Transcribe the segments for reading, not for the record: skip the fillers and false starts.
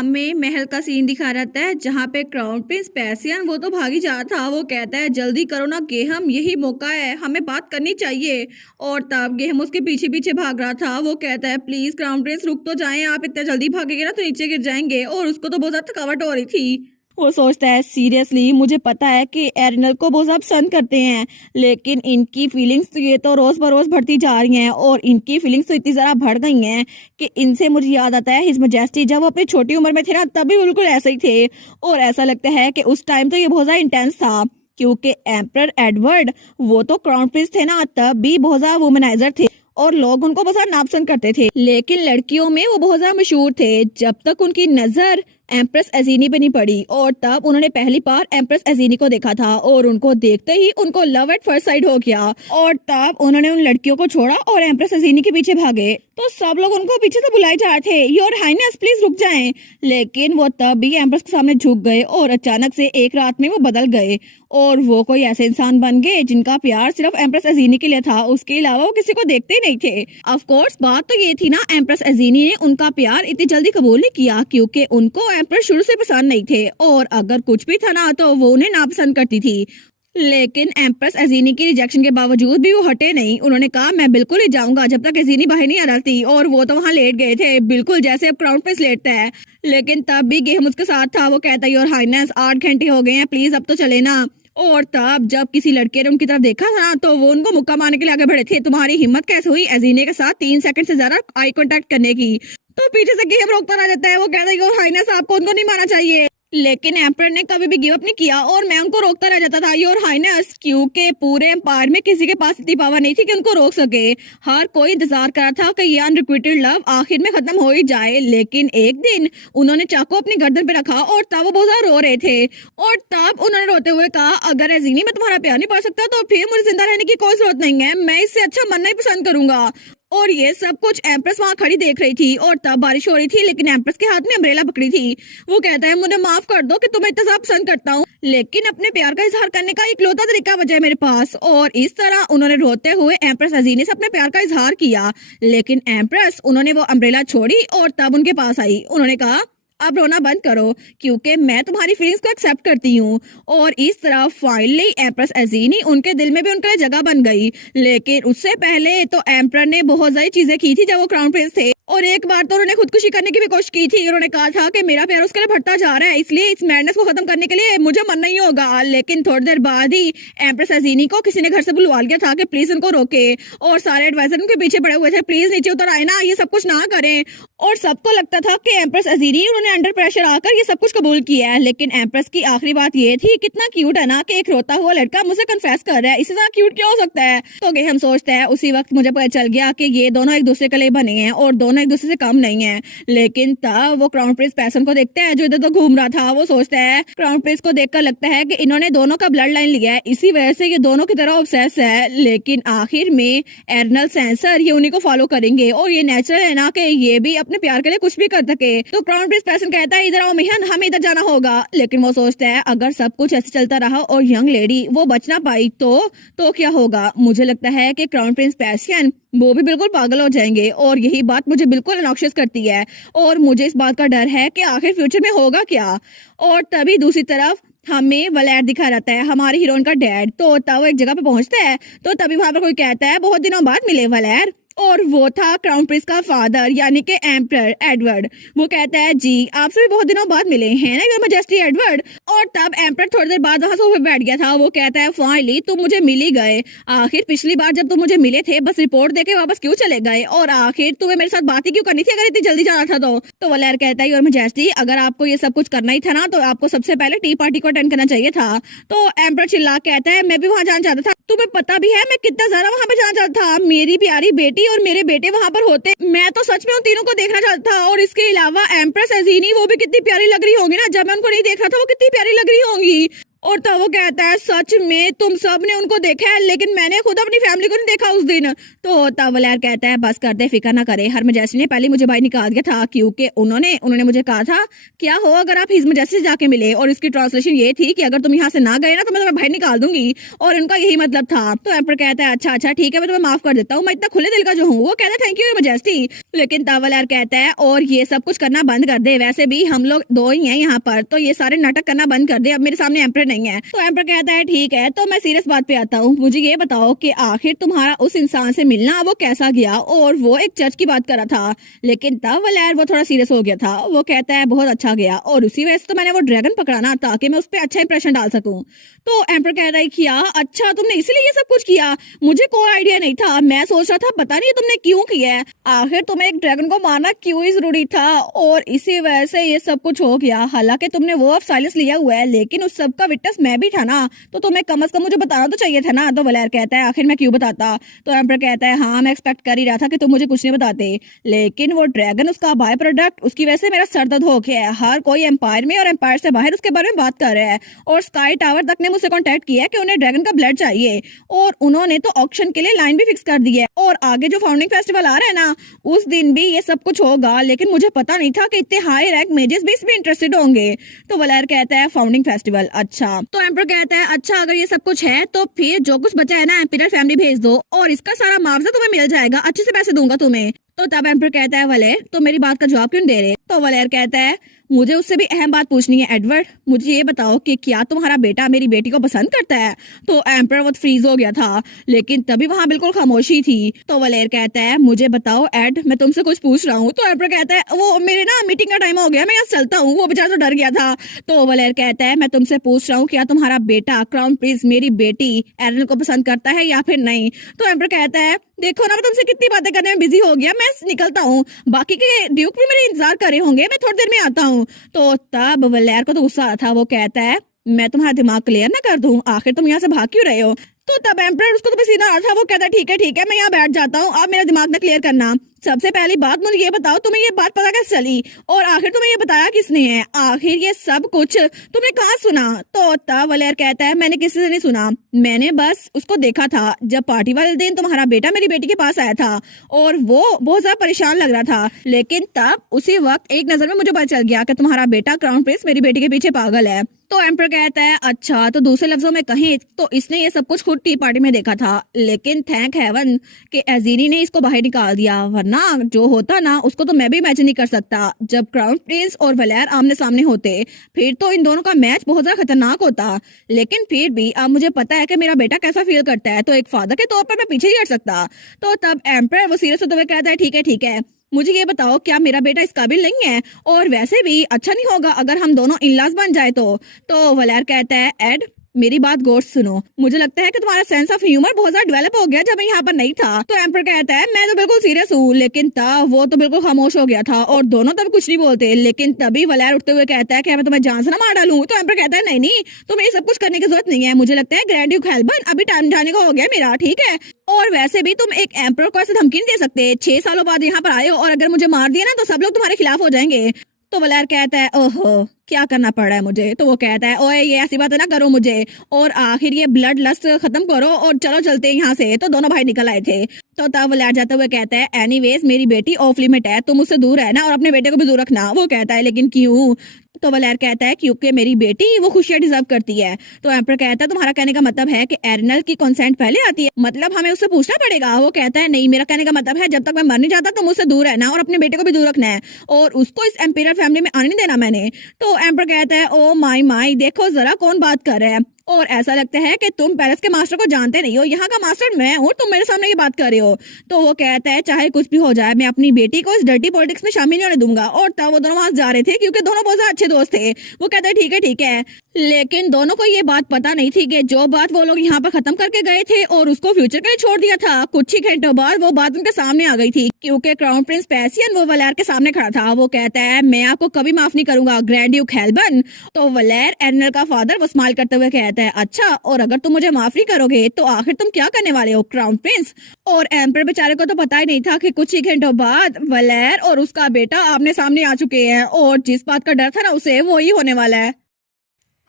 हमें महल का सीन दिखा रहता है जहाँ पे क्राउन प्रिंस पैसियन वो तो भागी जा रहा था। वो कहता है जल्दी करो ना गेहम, यही मौका है, हमें बात करनी चाहिए। और तब गेहम उसके पीछे पीछे भाग रहा था। वो कहता है प्लीज क्राउन प्रिंस रुक तो जाएं, आप इतना जल्दी भागेंगे ना तो नीचे गिर जाएंगे। और उसको तो बहुत ज्यादा थकावट हो रही थी। वो सोचता है सीरियसली मुझे पता है कि एरिनल को बहुत ज्यादा पसंद करते हैं, लेकिन इनकी फीलिंग्स तो ये तो रोज बरोज बढ़ती जा रही हैं। और इनकी फीलिंग्स तो इतनी ज्यादा बढ़ गई हैं कि इनसे मुझे याद आता है हिज मैजेस्टी जब वो अपनी छोटी उम्र में थे ना, तभी बिल्कुल ऐसे ही थे। और ऐसा लगता है कि उस टाइम तो ये बहुत ज्यादा इंटेंस था, क्योंकि एम्परर एडवर्ड वो तो क्राउन प्रिंस थे ना, तब भी बहुत ज्यादा वुमनाइजर थे और लोग उनको बहुत ज्यादा नापसंद करते थे। लेकिन लड़कियों में वो बहुत ज्यादा मशहूर थे जब तक उनकी नजर एम्प्रेस एजीनी पे नहीं पड़ी। और तब उन्होंने पहली बार एम्प्रेस एजीनी को देखा था और उनको देखते ही उनको लव एट फर्स्ट साइट हो गया। और तब उन्होंने उन लड़कियों को छोड़ा और एम्प्रेस एजीनी के पीछे भागे। तो सब लोग उनको पीछे से बुलाए जा रहे थे, योर हाइनेस प्लीज रुक जाएं। लेकिन वो तब भी एम्प्रेस के सामने झुक गए और अचानक से एक रात में वो बदल गए और वो कोई ऐसे इंसान बन गए जिनका प्यार सिर्फ एम्प्रेस एजीनी के लिए था, उसके अलावा वो किसी को देखते ही नहीं थे। ऑफ कोर्स बात तो ये थी ना, एम्प्रेस एजीनी ने उनका प्यार इतनी जल्दी कबूल नहीं किया क्योंकि उनको एम्प्रेस शुरू से पसंद नहीं थे और अगर कुछ भी था ना तो वो उन्हें नापसंद करती थी। लेकिन एम्प्रेस एजीनी की रिजेक्शन के बावजूद भी वो हटे नहीं। उन्होंने कहा मैं बिल्कुल ही जाऊंगा जब तक एजीनी बाहर नहीं आ जाती। और वो तो वहां लेट गए थे, बिल्कुल जैसे अब क्राउन प्रिंस लेटता है। लेकिन तब भी गेहम उसके साथ था। वो कहता है योर हाइनेस 8 घंटे हो गए हैं, प्लीज अब तो चले ना। और तब जब किसी लड़के ने उनकी तरफ देखा था तो वो उनको मुक्का मारने के लिए आगे बढ़े थे। तुम्हारी हिम्मत कैसे हुई एजीने के साथ 3 सेकंड से ज्यादा आई कांटेक्ट करने की? तो पीछे से गेम रोकता रह जाता है। वो कहता है योर हाइनेस आपको उनको नहीं मारना चाहिए। लेकिन एम्पर ने कभी भी गिव अप नहीं किया और मैं उनको रोकता रह जाता था योर हाइनेस, क्योंकि पूरे एम्पायर में किसी के पास इतनी पावर नहीं थी कि उनको रोक सके। हर कोई इंतजार कर रहा था कि ये अनरिक्विटेड लव आखिर में खत्म हो ही जाए। लेकिन एक दिन उन्होंने चाकू अपनी गर्दन पे रखा और तब वो बहुत ज्यादा रो रहे थे। और तब उन्होंने रोते हुए कहा अगर एजीनी मैं तुम्हारा प्यार नहीं पा सकता तो फिर मुझे जिंदा रहने की कोई जरूरत नहीं है, मैं इससे अच्छा मरना ही पसंद करूंगा। और ये सब कुछ एम्प्रेस वहां खड़ी देख रही थी और तब बारिश हो रही थी, लेकिन एम्प्रेस के हाथ में अम्ब्रेला पकड़ी थी। वो कहता है मुझे माफ कर दो कि तुम्हें इतना ज्यादा पसंद करता हूँ, लेकिन अपने प्यार का इजहार करने का इकलौता तरीका बचा है मेरे पास। और इस तरह उन्होंने रोते हुए एम्प्रेस अजीनी से अपने प्यार का इजहार किया। लेकिन एम्प्रेस उन्होंने वो अम्ब्रेला छोड़ी और तब उनके पास आई। उन्होंने कहा अब रोना बंद करो क्योंकि मैं तुम्हारी फीलिंग्स को एक्सेप्ट करती हूँ। और इस तरह फाइनली एम्प्रेस एजीनी उनके दिल में भी उनके लिए जगह बन गई। लेकिन उससे पहले तो एम्पर ने बहुत सारी चीजें की थी जब वो क्राउन प्रिंस थे। और एक बार तो उन्होंने खुदकुशी करने की भी कोशिश की थी। उन्होंने कहा था कि मेरा प्यार उसके लिए बढ़ता जा रहा है, इसलिए इस मैडनेस को खत्म करने के लिए मुझे मरना ही होगा। लेकिन थोड़ी देर बाद ही एम्प्रेस एजीनी को किसी ने घर से बुलवा लिया था कि प्लीज उनको रोके। और सारे एडवाइजर उनके पीछे पड़े हुए थे, प्लीज नीचे उतर आए ना, ये सब कुछ ना करें। और सबको लगता था कि एम्प्रेस अजीनी उन्होंने अंडर प्रेशर आकर ये सब कुछ कबूल किया है। लेकिन एम्प्रेस की आखिरी बात ये थी, कितना क्यूट है ना कि एक रोता हुआ लड़का मुझसे कन्फेस कर रहा है, इससे ज्यादा क्यूट क्या हो सकता है। तो हम सोचते हैं उसी वक्त मुझे पता चल गया कि ये दोनों एक दूसरे के लिए बने हैं और दोनों एक दूसरे से कम नहीं है। लेकिन तब वो क्राउन प्रिंस पैसन को देखता है जो इधर तो घूम रहा था। वो सोचता है क्राउन प्रिंस को देखकर लगता है कि इन्होंने दोनों का ब्लड लाइन लिया है, इसी वजह से ये दोनों की तरह ऑब्सेस है। लेकिन आखिर में एर्नल सेंसर ये उन्हीं को फॉलो करेंगे और ये नेचुरल है ना कि ये भी अपने प्यार के लिए कुछ भी कर सके। तो क्राउन प्रिंस पैसन कहता है इधर आओ मिहन, हमें इधर जाना होगा। लेकिन वो सोचता है अगर सब कुछ ऐसे चलता रहा और यंग लेडी वो बच ना पाई तो क्या होगा। मुझे लगता है कि क्राउन प्रिंस पैसियन वो भी बिल्कुल पागल हो जाएंगे और यही बात मुझे बिल्कुल अनॉक्शियस करती है। और मुझे इस बात का डर है कि आखिर फ्यूचर में होगा क्या। और तभी दूसरी तरफ हमें वलैर दिखा रहता है, हमारे हीरोइन का डैड। तो तब वो एक जगह पे पहुंचता है तो तभी वहां पर कोई कहता है बहुत दिनों बाद मिले वलैर। और वो था क्राउन प्रिंस का फादर यानी कि एम्परर एडवर्ड। वो कहता है जी आपसे भी बहुत दिनों बाद मिले हैं ना योर मैजेस्टी एडवर्ड। और तब एम्परर थोड़ी देर बाद वहां सोफे बैठ गया था। वो कहता है फाइनली तुम मुझे मिल ही गए। आखिर पिछली बार जब तुम मुझे मिले थे बस रिपोर्ट देके वापस क्यों चले गए, और आखिर तुम्हें मेरे साथ बात ही क्यों करनी थी अगर इतनी जल्दी जाना था तो वलैर कहता है योर मैजेस्टी अगर आपको ये सब कुछ करना ही था ना तो आपको सबसे पहले टी पार्टी को अटेंड करना चाहिए था। तो एम्परर चिल्ला कहता है मैं भी वहां जाना चाहता था, तुम्हें पता भी है मैं कितना ज्यादा वहां पे जाना चाहता था, मेरी प्यारी बेटी और मेरे बेटे वहां पर होते, मैं तो सच में उन तीनों को देखना चाहता था। और इसके अलावा एम्प्रेस एजीनी वो भी कितनी प्यारी लग रही होंगी ना, जब मैं उनको नहीं देख रहा था वो कितनी प्यारी लग रही होंगी। और तब वो कहता है सच में तुम सब ने उनको देखा है, लेकिन मैंने खुद अपनी फैमिली को नहीं देखा उस दिन। तो तब वलैर कहता है बस कर दे, फिक्र ना करे, हर मजैसी ने पहले मुझे बाहर निकाल दिया था, क्योंकि उन्होंने मुझे कहा था क्या हो अगर आप हिज मजैसी से जाके मिले, और इसकी ट्रांसलेशन ये थी कि अगर तुम यहाँ से ना गए ना तो मैं तुम्हें बाहर निकाल दूंगी, और उनका यही मतलब था। तो एम्पर कहता है अच्छा अच्छा ठीक है, मैं तुम्हें माफ कर देता हूँ, मैं इतना खुले दिल का जो हूँ। वो कहता है थैंक यू मजेस्टी। लेकिन तब वलैर कहता है और ये सब कुछ करना बंद कर दे, वैसे भी हम लोग दो ही हैं यहाँ पर, तो ये सारे नाटक करना बंद कर दे, अब मेरे सामने एम्पर नहीं है। तो एम्पर कहता है ठीक है, तो मैं सीरियस बात पे आता हूँ, मुझे ये बताओ कि आखिर तुम्हारा उस इंसान से मिलना वो कैसा गया। और वो एक चर्च की बात कर रहा था, लेकिन तब वलैर वो थोड़ा सीरियस हो गया था। वो कहता है बहुत अच्छा गया, और उसी वजह से तो मैंने वो ड्रैगन पकड़ा ना, ताकि मैं उस पर अच्छा इंप्रेशन डाल सकूं। तो एम्पर कह रहा है किया अच्छा तुमने इसीलिए ये सब कुछ किया, मुझे कोई आइडिया नहीं था, मैं सोच रहा था पता नहीं तुमने क्यों किया है, आखिर तुम्हें एक ड्रैगन को मारना क्यों ही जरूरी था, और इसी वजह से ये सब कुछ हो गया। हालांकि तुमने वो ऑफ साइलेंस लिया हुआ है, लेकिन उस सब का विटनेस मैं भी था ना, तो तुम्हें कम से कम मुझे बताना तो चाहिए था ना। तो वलैर कहता है आखिर मैं क्यों बताता। तो एम्पर कहता है हाँ मैं एक्सपेक्ट कर ही रहा था कि तुम मुझे कुछ नहीं बताते, लेकिन वो ड्रैगन उसका बाय प्रोडक्ट, उसकी वजह से मेरा सर दर्द हो गया है। हर कोई एम्पायर में और एम्पायर से बाहर उसके बारे में बात कर रहा है, और स्काई टावर तक ने मुझसे कांटेक्ट किया कि उन्हें ड्रैगन का ब्लड चाहिए, और उन्होंने तो ऑक्शन के लिए लाइन भी फिक्स कर दी है, और आगे जो फाउंडिंग फेस्टिवल आ रहा है ना उस दिन भी ये सब कुछ होगा, लेकिन मुझे पता नहीं था कि इतने हाई रैंक मेजेस भी इसमें इंटरेस्टेड होंगे। तो वलैर कहता है फाउंडिंग फेस्टिवल, अच्छा। तो एम्पर कहता है अच्छा अगर ये सब कुछ है तो फिर जो कुछ बचा है ना एम्पिरल फैमिली भेज दो, और इसका सारा मुआवजा तुम्हें मिल जाएगा, अच्छे से पैसे दूंगा तुम्हें। तो तब एम्पर कहता है वलेर तो मेरी बात का जवाब क्यों दे रहे। तो वलेर कहता है मुझे उससे भी अहम बात पूछनी है एडवर्ड, मुझे ये बताओ कि क्या तुम्हारा बेटा मेरी बेटी को पसंद करता है। तो एम्पर वो फ्रीज हो गया था, लेकिन तभी वहां बिल्कुल खामोशी थी। तो वलेर कहता है मुझे बताओ एड, मैं तुमसे कुछ पूछ रहा हूँ। तो एम्पर कहता है वो मेरे ना मीटिंग का टाइम हो गया, मैं यहाँ चलता हूँ। वो बेचारा तो डर गया था। तो वलेर कहता है मैं तुमसे पूछ रहा हूँ क्या तुम्हारा बेटा क्राउन प्रिंस मेरी बेटी एरन को पसंद करता है या फिर नहीं। तो एम्पर कहता है देखो ना मैं तुमसे कितनी बातें करने में बिजी हो गया, मैं निकलता हूँ, बाकी के ड्यूक भी मेरे इंतजार कर रहे होंगे, मैं थोड़ी देर में आता हूँ। तो तब वलेर को तो गुस्सा आ था। वो कहता है मैं तुम्हारा दिमाग क्लियर ना कर दूं, आखिर तुम यहाँ से भाग क्यों रहे हो। तो तब एम्परर उसको तो पसीना आ रहा था। वो कहता है ठीक है मैं यहाँ बैठ जाता हूँ, आप मेरा दिमाग ना क्लियर करना। सबसे पहली बात मुझे ये बताओ तुम्हें ये बात पता कैसे चली, और आखिर तुम्हें ये बताया किसने है, आखिर ये सब कुछ तुमने कहाँ सुना। तो तब वलेर कहता है मैंने किसी से नहीं सुना, मैंने बस उसको देखा था जब पार्टी वाले दिन तुम्हारा बेटा मेरी बेटी के पास आया था, और वो बहुत ज्यादा परेशान लग रहा था, लेकिन तब उसी वक्त एक नजर में मुझे पता चल गया कि तुम्हारा बेटा क्राउन प्रिंस मेरी बेटी के पीछे पागल है। तो एम्पर कहता है अच्छा तो दूसरे लफ्जों में कहें तो इसने ये सब कुछ खुद टी पार्टी में देखा था, लेकिन थैंक हेवन कि एजीरी ने इसको बाहर निकाल दिया, वरना जो होता ना उसको तो मैं भी इमेजिन नहीं कर सकता। जब क्राउन प्रिंस और वलेर आमने सामने होते फिर तो इन दोनों का मैच बहुत ज्यादा खतरनाक होता, लेकिन फिर भी अब मुझे पता है कि मेरा बेटा कैसा फील करता है, तो एक फादर के तौर पर मैं पीछे नहीं हट सकता। तो तब एम्पर वो सीरियस होते हुए कहता है ठीक है मुझे ये बताओ क्या मेरा बेटा इस काबिल नहीं है, और वैसे भी अच्छा नहीं होगा अगर हम दोनों इनलाज बन जाए तो वलेर कहता है एड मेरी बात गौर से सुनो, मुझे लगता है कि तुम्हारा सेंस ऑफ ह्यूमर बहुत ज्यादा डेवलप हो गया जब मैं यहाँ पर नहीं था। तो एम्पर कहता है मैं तो बिल्कुल सीरियस हूँ, लेकिन तब वो तो बिल्कुल खामोश हो गया था और दोनों तब कुछ नहीं बोलते। लेकिन तभी वलेर उठते हुए कहता है कि मैं तुम्हें जान से ना मार डालूं। तो एम्पर कहता है नहीं तुम्हें ये सब कुछ करने की जरूरत नहीं है, मुझे लगता है ग्रैंड ड्यूक हेल्बर्न अभी टाइम जाने का हो गया मेरा, ठीक है, और वैसे भी तुम एक एम्पर को ऐसे धमकी नहीं दे सकते, 6 सालों बाद यहाँ पर आए हो, और अगर मुझे मार दिया ना तो सब लोग तुम्हारे खिलाफ हो जाएंगे। तो वलेर कहता है ओहो क्या करना पड़ रहा है मुझे। तो वो कहता है ओए ये ऐसी बातें ना करो मुझे, और आखिर ये ब्लड लस्ट खत्म करो और चलो चलते हैं यहाँ से। तो दोनों भाई निकल आए थे। तो तब वलेर जाते हुए कहता है एनीवेज मेरी बेटी ऑफ लिमिट है, तुम उससे दूर रहना और अपने बेटे को भी दूर रखना। वो कहता है लेकिन क्यों। तो वलेर कहता है क्योंकि मेरी बेटी वो खुशियां डिजर्व करती है। तो एम्पर कहता है तुम्हारा कहने का मतलब है कि एरनल की कंसेंट पहले आती है, मतलब हमें उससे पूछना पड़ेगा। वो कहता है नहीं मेरा कहने का मतलब है जब तक मैं मर नहीं जाता तुम उससे दूर रहना और अपने बेटे को भी दूर रखना है, और उसको इस एम्पिरियल फैमिली में आने नहीं देना मैंने। तो एम्पर कहता है ओ माई देखो जरा कौन बात कर रहा है, और ऐसा लगता है कि तुम पैलेस के मास्टर को जानते नहीं हो, यहाँ का मास्टर मैं हूँ, तुम मेरे सामने की बात कर रहे हो। तो वो कहता है चाहे कुछ भी हो जाए मैं अपनी बेटी को इस डर्टी पॉलिटिक्स में शामिल नहीं होने दूंगा। और तब वो दोनों वहां जा रहे थे क्योंकि दोनों बहुत ज्यादा अच्छे दोस्त थे। वो कहता है ठीक है, लेकिन दोनों को ये बात पता नहीं थी कि जो बात वो लोग यहाँ पर खत्म करके गए थे और उसको फ्यूचर के लिए छोड़ दिया था, कुछ ही घंटों बाद वो बात उनके सामने आ गई थी, क्योंकि क्राउन प्रिंस पैसियन वो वलेर के सामने खड़ा था। वो कहता है मैं आपको कभी माफ नहीं करूंगा ग्रैंड ड्यूक हेल्बर्न। तो वलेर एरनल का फादर वो स्माइल करते हुए कहता है अच्छा और अगर तुम मुझे माफ नहीं करोगे तो आखिर तुम क्या करने वाले हो क्राउन प्रिंस। और एम्पर बेचारे को तो पता ही नहीं था कि कुछ ही घंटों बाद वलेर और उसका बेटा आमने सामने आ चुके हैं, और जिस बात का डर था ना उसे वो ही होने वाला है।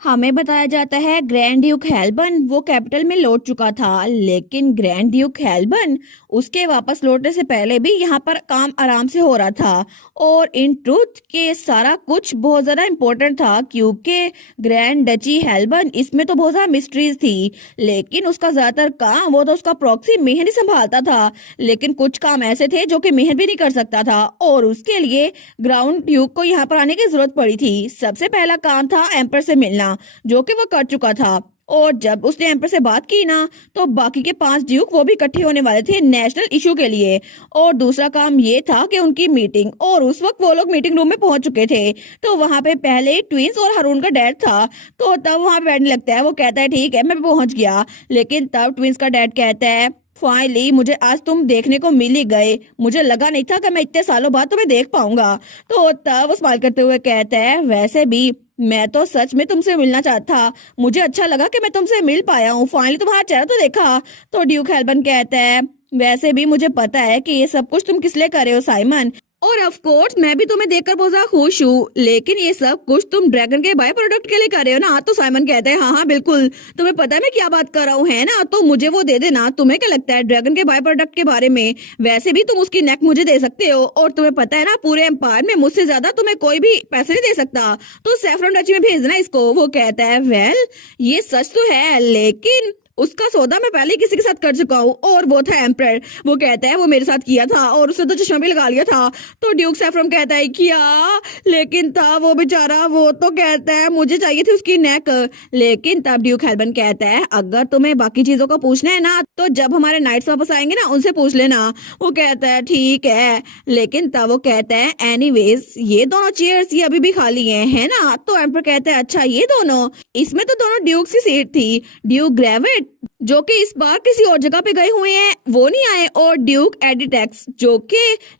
हमें बताया जाता है ग्रैंड ड्यूक हेल्बर्न वो कैपिटल में लौट चुका था, लेकिन ग्रैंड ड्यूक हेल्बर्न उसके वापस लौटने से पहले भी यहाँ पर काम आराम से हो रहा था। और इन ट्रूथ के सारा कुछ बहुत ज़्यादा इम्पोर्टेंट था, क्योंकि ग्रैंड डची हेल्बर्न इसमें तो बहुत ज़्यादा मिस्ट्रीज थी, लेकिन उसका ज़्यादातर काम वो तो उसका प्रॉक्सी मेहर ही संभालता था। लेकिन कुछ काम ऐसे थे जो कि मेहर भी नहीं कर सकता था, और उसके लिए ग्राउंड ड्यूक को यहाँ पर आने की जरूरत पड़ी थी। सबसे पहला काम था एम्पर से मिलना, जो कि वो कर चुका था। और जब उसने एम्पर से बात की ना, तो बाकी के 5 ड्यूक वो भी इकट्ठे होने वाले थे नेशनल इशू के लिए। और दूसरा काम ये था कि उनकी मीटिंग, और उस वक्त वो लोग मीटिंग रूम में पहुंच चुके थे। तो वहां पे पहले ट्विंस और हारून का डैड था, तो तब वहां पे बैठने लगता है। वो कहता है ठीक है मैं पहुंच गया, लेकिन तब ट्विंस का डैड कहता है फाइनली मुझे आज तुम देखने को मिल ही गए, मुझे लगा नहीं था कि मैं इतने सालों बाद तुम्हें देख पाऊंगा। तो तब वो स्माइल करते हुए कहता है वैसे भी मैं तो सच में तुमसे मिलना चाहता था, मुझे अच्छा लगा कि मैं तुमसे मिल पाया हूँ, फाइनली तुम्हारा चेहरा तो देखा। तो ड्यूक हेल्बर्न कहता है वैसे भी मुझे पता है कि ये सब कुछ तुम किस लिए कर रहे हो साइमन, और ऑफ कोर्स मैं भी तुम्हें देखकर बहुत ज्यादा खुश हूँ, लेकिन ये सब कुछ तुम ड्रैगन के बाय प्रोडक्ट के लिए कर रहे हो ना। तो साइमन कहते हैं हाँ हाँ बिल्कुल, तुम्हें पता है मैं क्या बात कर रहा हूँ है ना, तो मुझे वो दे देना। तुम्हें क्या लगता है ड्रैगन के बाय प्रोडक्ट के बारे में? वैसे भी तुम उसकी नेक मुझे दे सकते हो, और तुम्हें पता है ना पूरे एम्पायर में मुझसे ज्यादा तुम्हें कोई भी पैसे नहीं दे सकता, तो सैफरन डची में भेज देना इसको। वो कहता है वेल ये सच तो है, लेकिन उसका सौदा मैं पहले ही किसी के साथ कर चुका हूँ, और वो था एम्पर। वो कहता है वो मेरे साथ किया था, और उसने तो चश्मा भी लगा लिया था। तो ड्यूक सैफरन कहता है क्या, लेकिन था वो बेचारा, वो तो कहता है मुझे चाहिए थी उसकी नेक। लेकिन तब ड्यूक हेल्बर्न कहता है अगर तुम्हें बाकी चीजों का पूछना है ना, तो जब हमारे नाइट्स वापस आएंगे ना उनसे पूछ लेना। वो कहता है ठीक है, लेकिन तब वो कहता है एनीवेज ये दोनों चेयर्स ये अभी भी खाली है ना। तो एम्पर कहता है अच्छा ये दोनों, इसमें तो दोनों ड्यूक्स की सीट थी। ड्यूक ग्रेविट जो कि इस बार किसी और जगह पे गए हुए हैं वो नहीं आए, और ड्यूक एडिटेक्स जो कि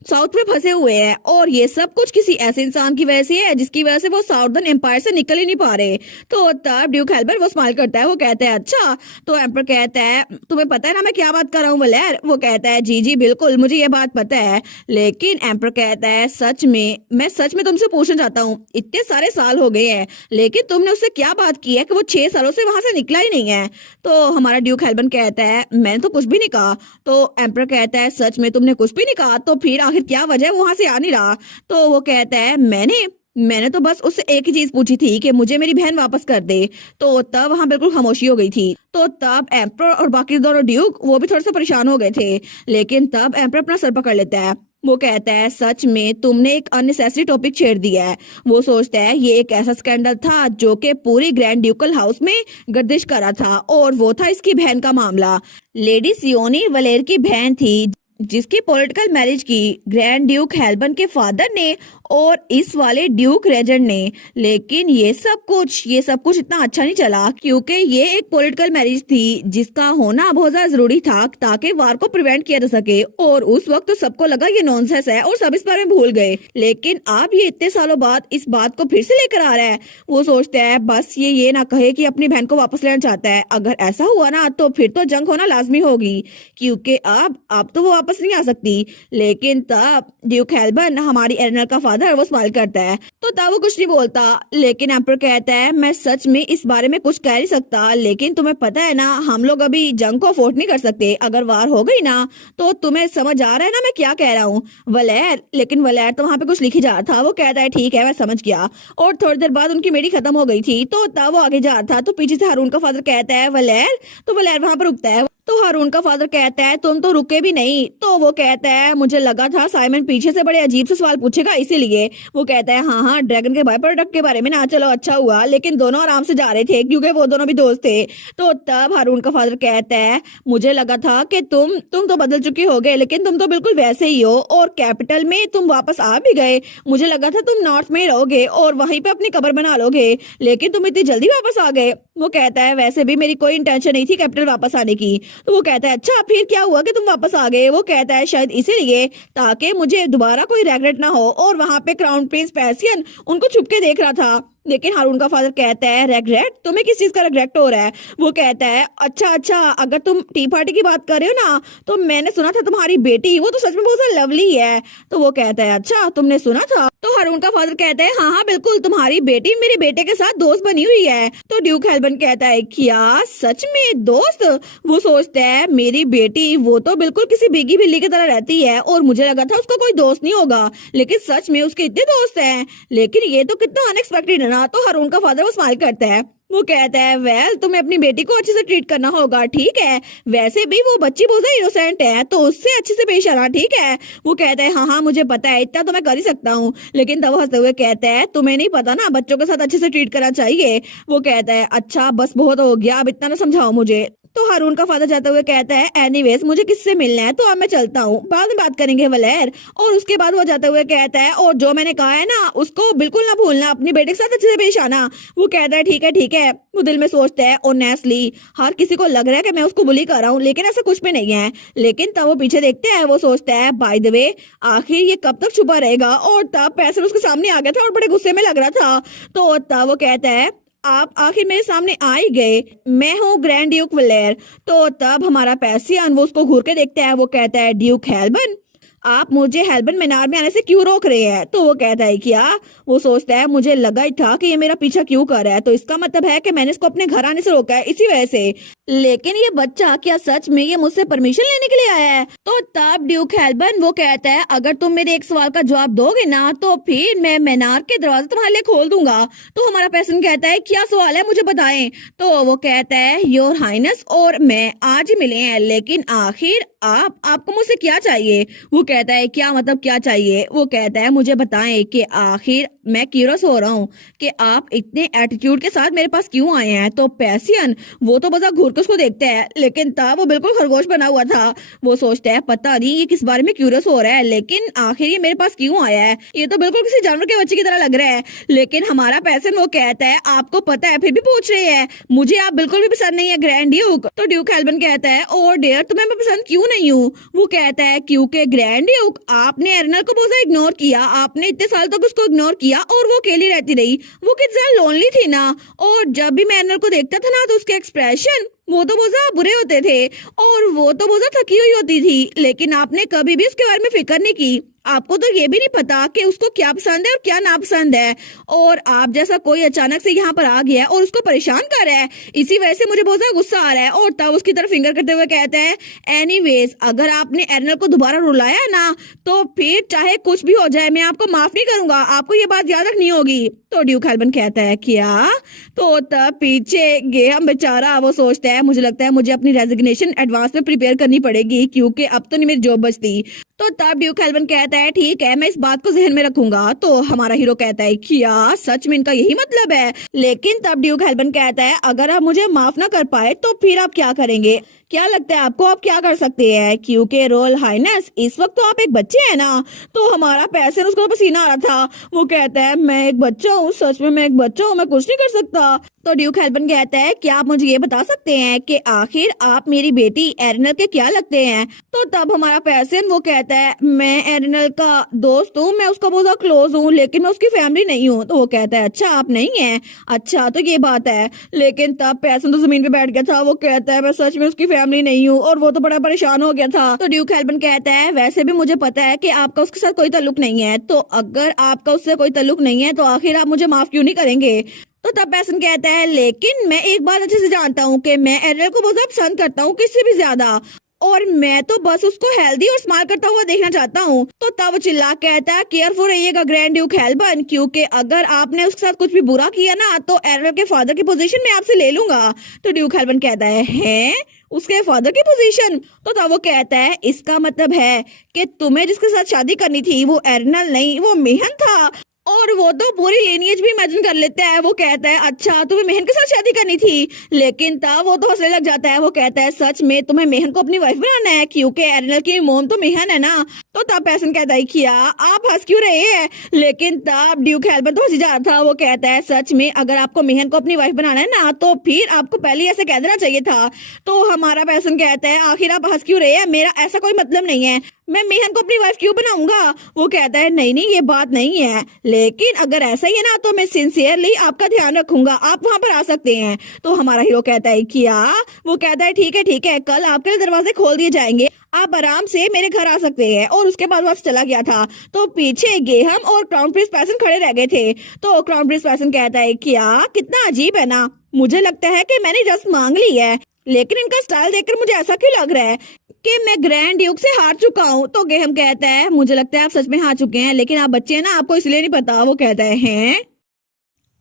साउथ में फंसे हुए हैं, और ये सब कुछ किसी ऐसे इंसान की वजह से है जिसकी वजह से वो साउदर्न एम्पायर से निकल ही नहीं पा रहे। तो तब ड्यूक हेल्बर्न वो स्माइल करता है, वो कहता है अच्छा। तो एम्पर कहता है तुम्हें पता है ना मैं क्या बात कर रहा हूँ वलेर? वो कहता है जी जी बिल्कुल मुझे ये बात पता है, लेकिन एम्पर कहता है सच में मैं सच में तुमसे पूछना चाहता हूँ, इतने सारे साल हो गए हैं लेकिन तुमने उससे क्या बात की है कि वो 6 सालों से वहां से निकला ही नहीं है? तो हमारा ड्यूक हेल्बर्न कहता है मैंने तो कुछ भी नहीं कहा। तो एम्पर कहता है सच में तुमने कुछ भी नहीं कहा, तो फिर आखिर क्या वजह है वहां से आ नहीं रहा? तो वो कहता है मैंने तो बस उससे एक ही चीज पूछी थी कि मुझे मेरी बहन वापस कर दे। तो तब वहां बिल्कुल खामोशी हो गई थी। तो तब एम्पर और बाकी दोनों ड्यूक वो भी थोड़े से परेशान हो गए थे, लेकिन तब एम्पर अपना सर पकड़ लेता है। वो कहता है सच में तुमने एक अननेसेसरी टॉपिक छेड़ दिया है। वो सोचता है ये एक ऐसा स्कैंडल था जो कि पूरी ग्रैंड ड्यूकल हाउस में गर्दिश करा था, और वो था इसकी बहन का मामला। लेडी सियोनी वलेर की बहन थी जिसकी पॉलिटिकल मैरिज की ग्रैंड ड्यूक हेल्बर्न के फादर ने और इस वाले ड्यूक रेजेंट ने। लेकिन ये सब कुछ इतना अच्छा नहीं चला, क्योंकि ये एक पॉलिटिकल मैरिज थी जिसका होना बहुत ज्यादा जरूरी था ताकि वार को प्रिवेंट किया जा सके। और उस वक्त तो सबको लगा ये नॉनसेंस है और सब इस बारे में भूल गए, लेकिन अब ये इतने सालों बाद इस बात को फिर से लेकर आ रहा है। वो सोचता है बस ये ना कहे कि अपनी बहन को वापस लेना चाहता है। अगर ऐसा हुआ ना तो फिर तो जंग होना लाजमी होगी, क्योंकि अब तो वो वापस नहीं आ सकती। लेकिन तब ड्यूक हेल्बर्न हमारी एरनल का फादर वो स्माइल करता है, तो तब वो कुछ नहीं बोलता। लेकिन एम्पर कहता है मैं सच में इस बारे में कुछ कह नहीं सकता, लेकिन तुम्हें पता है ना हम लोग अभी जंग को अफोर्ड नहीं कर सकते। अगर वार हो गई ना तो तुम्हें समझ आ रहा है ना मैं क्या कह रहा हूँ वलेर? लेकिन वलेर तो वहां पे कुछ लिखी जा रहा था। वो कहता है ठीक है मैं समझ गया। और थोड़ी देर बाद उनकी मीटिंग खत्म हो गई थी, तो तब वो आगे जा रहा था, तो पीछे से हारून का फादर कहता है वलेर। तो वलेर वहां पर रुकता है। तो हारून का फादर कहता है तुम तो रुके भी नहीं। तो वो कहता है मुझे लगा था साइमन पीछे से बड़े अजीब से सवाल पूछेगा इसीलिए। वो कहता है हाँ ड्रैगन के बाय प्रोडक्ट के बारे में ना, चलो अच्छा हुआ, लेकिन दोनों आराम से जा रहे थे क्योंकि वो दोनों भी दोस्त थे। तो तब हारून का फादर कहता है मुझे लगा था कि तुम तो बदल चुके होगे, लेकिन तुम तो बिल्कुल वैसे ही हो, और कैपिटल में तुम वापस आ भी गए। मुझे लगा था तुम नॉर्थ में रहोगे और वहीं पे अपनी कब्र बना लोगे, लेकिन तुम इतनी जल्दी वापस आ गए। वो कहता है वैसे भी मेरी कोई इंटेंशन नहीं थी कैपिटल वापस आने की। तो वो कहता है अच्छा फिर क्या हुआ कि तुम वापस आ गए? वो कहता है शायद इसीलिए ताकि मुझे दोबारा कोई रेग्रेट ना हो। और वहां पे क्राउन प्रिंस पैसियन उनको छुप के देख रहा था। लेकिन हारून का फादर कहता है रेग्रेट, तुम्हें किस चीज का रेग्रेट हो रहा है? वो कहता है अच्छा अच्छा, अगर तुम टी पार्टी की बात कर रहे हो ना, तो मैंने सुना था तुम्हारी बेटी वो तो सच में बहुत ज्यादा लवली है। तो वो कहता है अच्छा तुमने सुना था? तो हारून का फादर कहता है हाँ हाँ बिल्कुल, तुम्हारी बेटी मेरे बेटे के साथ दोस्त बनी हुई है। तो ड्यूक हेल्बन कहता है क्या सच में दोस्त? वो सोचता है मेरी बेटी वो तो बिल्कुल किसी भीगी बिल्ली की तरह रहती है और मुझे लगा था उसका कोई दोस्त नहीं होगा, लेकिन सच में उसके इतने दोस्त हैं। लेकिन ये तो कितना अनएक्सपेक्टेड है ना। तो हारून का फादर वो स्माइल करता है, वो कहता है वेल तुम्हें अपनी बेटी को अच्छे से ट्रीट करना होगा, ठीक है? वैसे भी वो बच्ची बहुत इनोसेंट है तो उससे अच्छे से पेश आना, ठीक है? वो कहता है हाँ हाँ मुझे पता है, इतना तो मैं कर ही सकता हूँ। लेकिन तब हंसते हुए कहता है तुम्हें नहीं पता ना, बच्चों के साथ अच्छे से ट्रीट करना चाहिए। वो कहता है अच्छा बस बहुत हो गया, अब इतना ना समझाओ मुझे। तो हारून का फादर जाते हुए कहता है एनीवेज मुझे किससे मिलना है तो अब मैं चलता हूँ, बाद में बात करेंगे वलेर। और उसके बाद वो जाते हुए कहता है और जो मैंने कहा है ना उसको बिल्कुल ना भूलना, अपनी बेटे के साथ अच्छे से पेश आना। वो कहता है ठीक है ठीक है। वो दिल में सोचता है ऑनेस्टली हर किसी को लग रहा है कि मैं उसको बुली कर रहा हूँ, लेकिन ऐसा कुछ भी नहीं है। लेकिन तब वो पीछे देखते हैं, वो सोचता है बाय द वे आखिर ये कब तक छुपा रहेगा। और तब पैसर उसके सामने आ गया था और बड़े गुस्से में लग रहा था। तो तब वो कहता है आप आखिर मेरे सामने आ ही गए, मैं हूँ ग्रैंड ड्यूक वलेर। तो तब हमारा पैसियन वो उसको घूर के देखता है, वो कहता है ड्यूक हेल्बन आप मुझे हेल्बन मीनार में आने से क्यों रोक रहे हैं? तो वो कहता है क्या? वो सोचता है मुझे लगा ही था कि ये मेरा पीछा क्यों कर रहा है, तो इसका मतलब है कि मैंने इसको अपने घर आने से रोका है इसी वजह से। लेकिन ये बच्चा क्या सच में ये मुझसे परमिशन लेने के लिए आया है? तो तब ड्यूक हेल्बन वो कहता है अगर तुम मेरे एक सवाल का जवाब दोगे ना तो फिर मैं मीनार के दरवाजे तुम्हारे लिए खोल दूंगा। तो हमारा पर्सन कहता है क्या सवाल है मुझे बताएं। तो वो कहता है योर हाइनेस और मैं आज ही मिले हैं, लेकिन आखिर आपको मुझसे क्या चाहिए? वो कहता है क्या मतलब क्या चाहिए? वो कहता है मुझे बताएं कि आखिर मैं क्यूरियस हो रहा हूँ कि आप इतने एटीट्यूड के साथ मेरे पास क्यों आए हैं। तो पैसियन वो तो बस घूर के उसको देखता है, लेकिन तब वो बिल्कुल खरगोश बना हुआ था। वो सोचता है पता नहीं ये किस बारे में क्यूरियस हो रहा है, लेकिन आखिर ये मेरे पास क्यों आया है? ये तो बिल्कुल किसी जानवर के बच्चे की तरह लग रहा है। लेकिन हमारा पैसियन वो कहता है आपको पता है फिर भी पूछ रहे हैं, मुझे आप बिल्कुल भी पसंद नहीं है ग्रैंड ड्यूक। तो ड्यूक हेल्बन कहता है और डियर तुम्हें मैं पसंद क्यों नहीं हूँ? वो कहता है क्योंकि ग्रैंड ड्यूक आपने एरनल को बहुत इग्नोर किया, आपने इतने साल तक उसको इग्नोर किया और वो अकेली रहती रही। वो कितना लोनली थी ना, और जब भी मैं एरनल को देखता था ना तो उसके एक्सप्रेशन वो तो बहुत ज्यादा बुरे होते थे और वो तो बहुत ज्यादा थकी हुई होती थी, लेकिन आपने कभी भी उसके बारे में फिक्र नहीं की। आपको तो ये भी नहीं पता कि उसको क्या पसंद है और क्या नापसंद है, और आप जैसा कोई अचानक से यहाँ पर आ गया और उसको परेशान कर रहा है, इसी वजह से मुझे बहुत ज्यादा गुस्सा आ रहा है। और तब उसकी तरफ फिंगर करते हुए कहते हैं एनीवेज अगर आपने एरनल को दोबारा रुलाया ना तो फिर चाहे कुछ भी हो जाए मैं आपको माफ नहीं करूंगा, आपको ये बात याद रखनी होगी। तो ड्यूक हेल्बन कहता है क्या? तो तब पीछे गेहम बेचारा वो सोचता है मुझे लगता है मुझे अपनी रेजिग्नेशन एडवांस में प्रिपेयर करनी पड़ेगी क्योंकि अब तो नहीं मेरी जॉब बचती। तो तब ड्यूक हेल्बन कहता है ठीक है मैं इस बात को जहन में रखूंगा। तो हमारा हीरो कहता है क्या सच में इनका यही मतलब है? लेकिन तब ड्यूक हेल्बन कहता है अगर आप मुझे माफ ना कर पाए तो फिर आप क्या करेंगे? क्या लगता है आपको आप क्या कर सकते हैं? क्योंकि रोयल हाइनेस इस वक्त तो आप एक बच्चे हैं ना। तो हमारा पैसे उसको पसीना आ रहा था, वो कहता है मैं एक बच्चा हूँ, सच में मैं एक बच्चा हूँ, मैं कुछ नहीं कर सकता। तो ड्यूक हेल्बन कहता है क्या आप मुझे ये बता सकते हैं कि आखिर आप मेरी बेटी एरनल के क्या लगते हैं? तो तब हमारा पैसे वो कहता है मैं एरनल का दोस्त हूँ, मैं उसका बहुत क्लोज हूँ, लेकिन मैं उसकी फैमिली नहीं हूँ। तो वो कहता है अच्छा आप नहीं है, अच्छा तो ये बात है। लेकिन तब पैसे तो जमीन पे बैठ गया था, वो कहता है मैं सच में उसकी फैमिली नहीं हूँ, और वो तो बड़ा परेशान हो गया था। तो ड्यूक हेल्बन कहता है वैसे भी मुझे पता है कि आपका उसके साथ कोई ताल्लुक नहीं है, तो अगर आपका उससे कोई ताल्लुक नहीं है तो आखिर आप मुझे माफ क्यों नहीं करेंगे? तो तब पैसन कहता है लेकिन मैं एक बात अच्छे से जानता हूँ कि मैं एरनल को बहुत ज्यादा पसंद करता हूँ, किससे भी ज्यादा, और मैं तो बस उसको हेल्दी और स्माइल करता हुआ देखना चाहता हूँ। तो तब चिल्ला कहता है केयरफुल रहिएगा ग्रैंड ड्यूक हेल्बन, क्योंकि अगर आपने उसके साथ कुछ भी बुरा किया ना तो एरनल के फादर की पोजीशन मैं आपसे ले लूंगा। तो ड्यूक हेल्बन कहता है उसके फादर की पोजीशन? तो तब वो कहता है इसका मतलब है कि तुम्हें जिसके साथ शादी करनी थी वो एरनल नहीं, वो मेहन था, और वो तो पूरी लिनियज भी इमेजिन कर लेता है। वो कहता है अच्छा तुम्हें मेहन के साथ शादी करनी थी? लेकिन तब वो तो हंसने लग जाता है, वो कहता है सच में तुम्हें मेहन को अपनी वाइफ बनाना है क्योंकि एरनल की मोम तो मेहन है ना। तो तब पैसन कहता है क्या आप हंस क्यों रहे हैं? लेकिन तब ड्यूक हेल्बन तो हंसी जा रहा था, वो कहता है सच में अगर आपको मेहन को अपनी वाइफ बनाना है ना तो फिर आपको पहले ऐसे कह देना चाहिए था। तो हमारा पैसन कहता है आखिर आप हंस क्यों रहे हैं, मेरा ऐसा कोई मतलब नहीं है, मैं मेहन को अपनी वाइफ क्यों बनाऊंगा? वो कहता है नहीं नहीं ये बात नहीं है, लेकिन अगर ऐसा ही है ना तो मैं सिंसियरली आपका ध्यान रखूंगा, आप वहां पर आ सकते हैं। तो हमारा हीरो कहता है क्या? वो कहता है ठीक है, कल आपके लिए दरवाजे खोल दिए जाएंगे, आप आराम से मेरे घर आ सकते हैं। और उसके बाद वहां से चला गया था। तो पीछे गेहम और क्राउन प्रिंस पैसन खड़े रह गए थे। तो क्राउन प्रिंस पैसन कहता है क्या? कितना अजीब है ना, मुझे लगता है कि मैंने जस्ट मांग ली है, लेकिन इनका स्टाइल देखकर मुझे ऐसा क्यों लग रहा है कि मैं ग्रैंड ड्यूक से हार चुका हूँ। तो गेहम कहता है मुझे लगता है आप सच में हार चुके हैं, लेकिन आप बच्चे हैं ना, आपको इसलिए नहीं पता। वो कहता है हैं?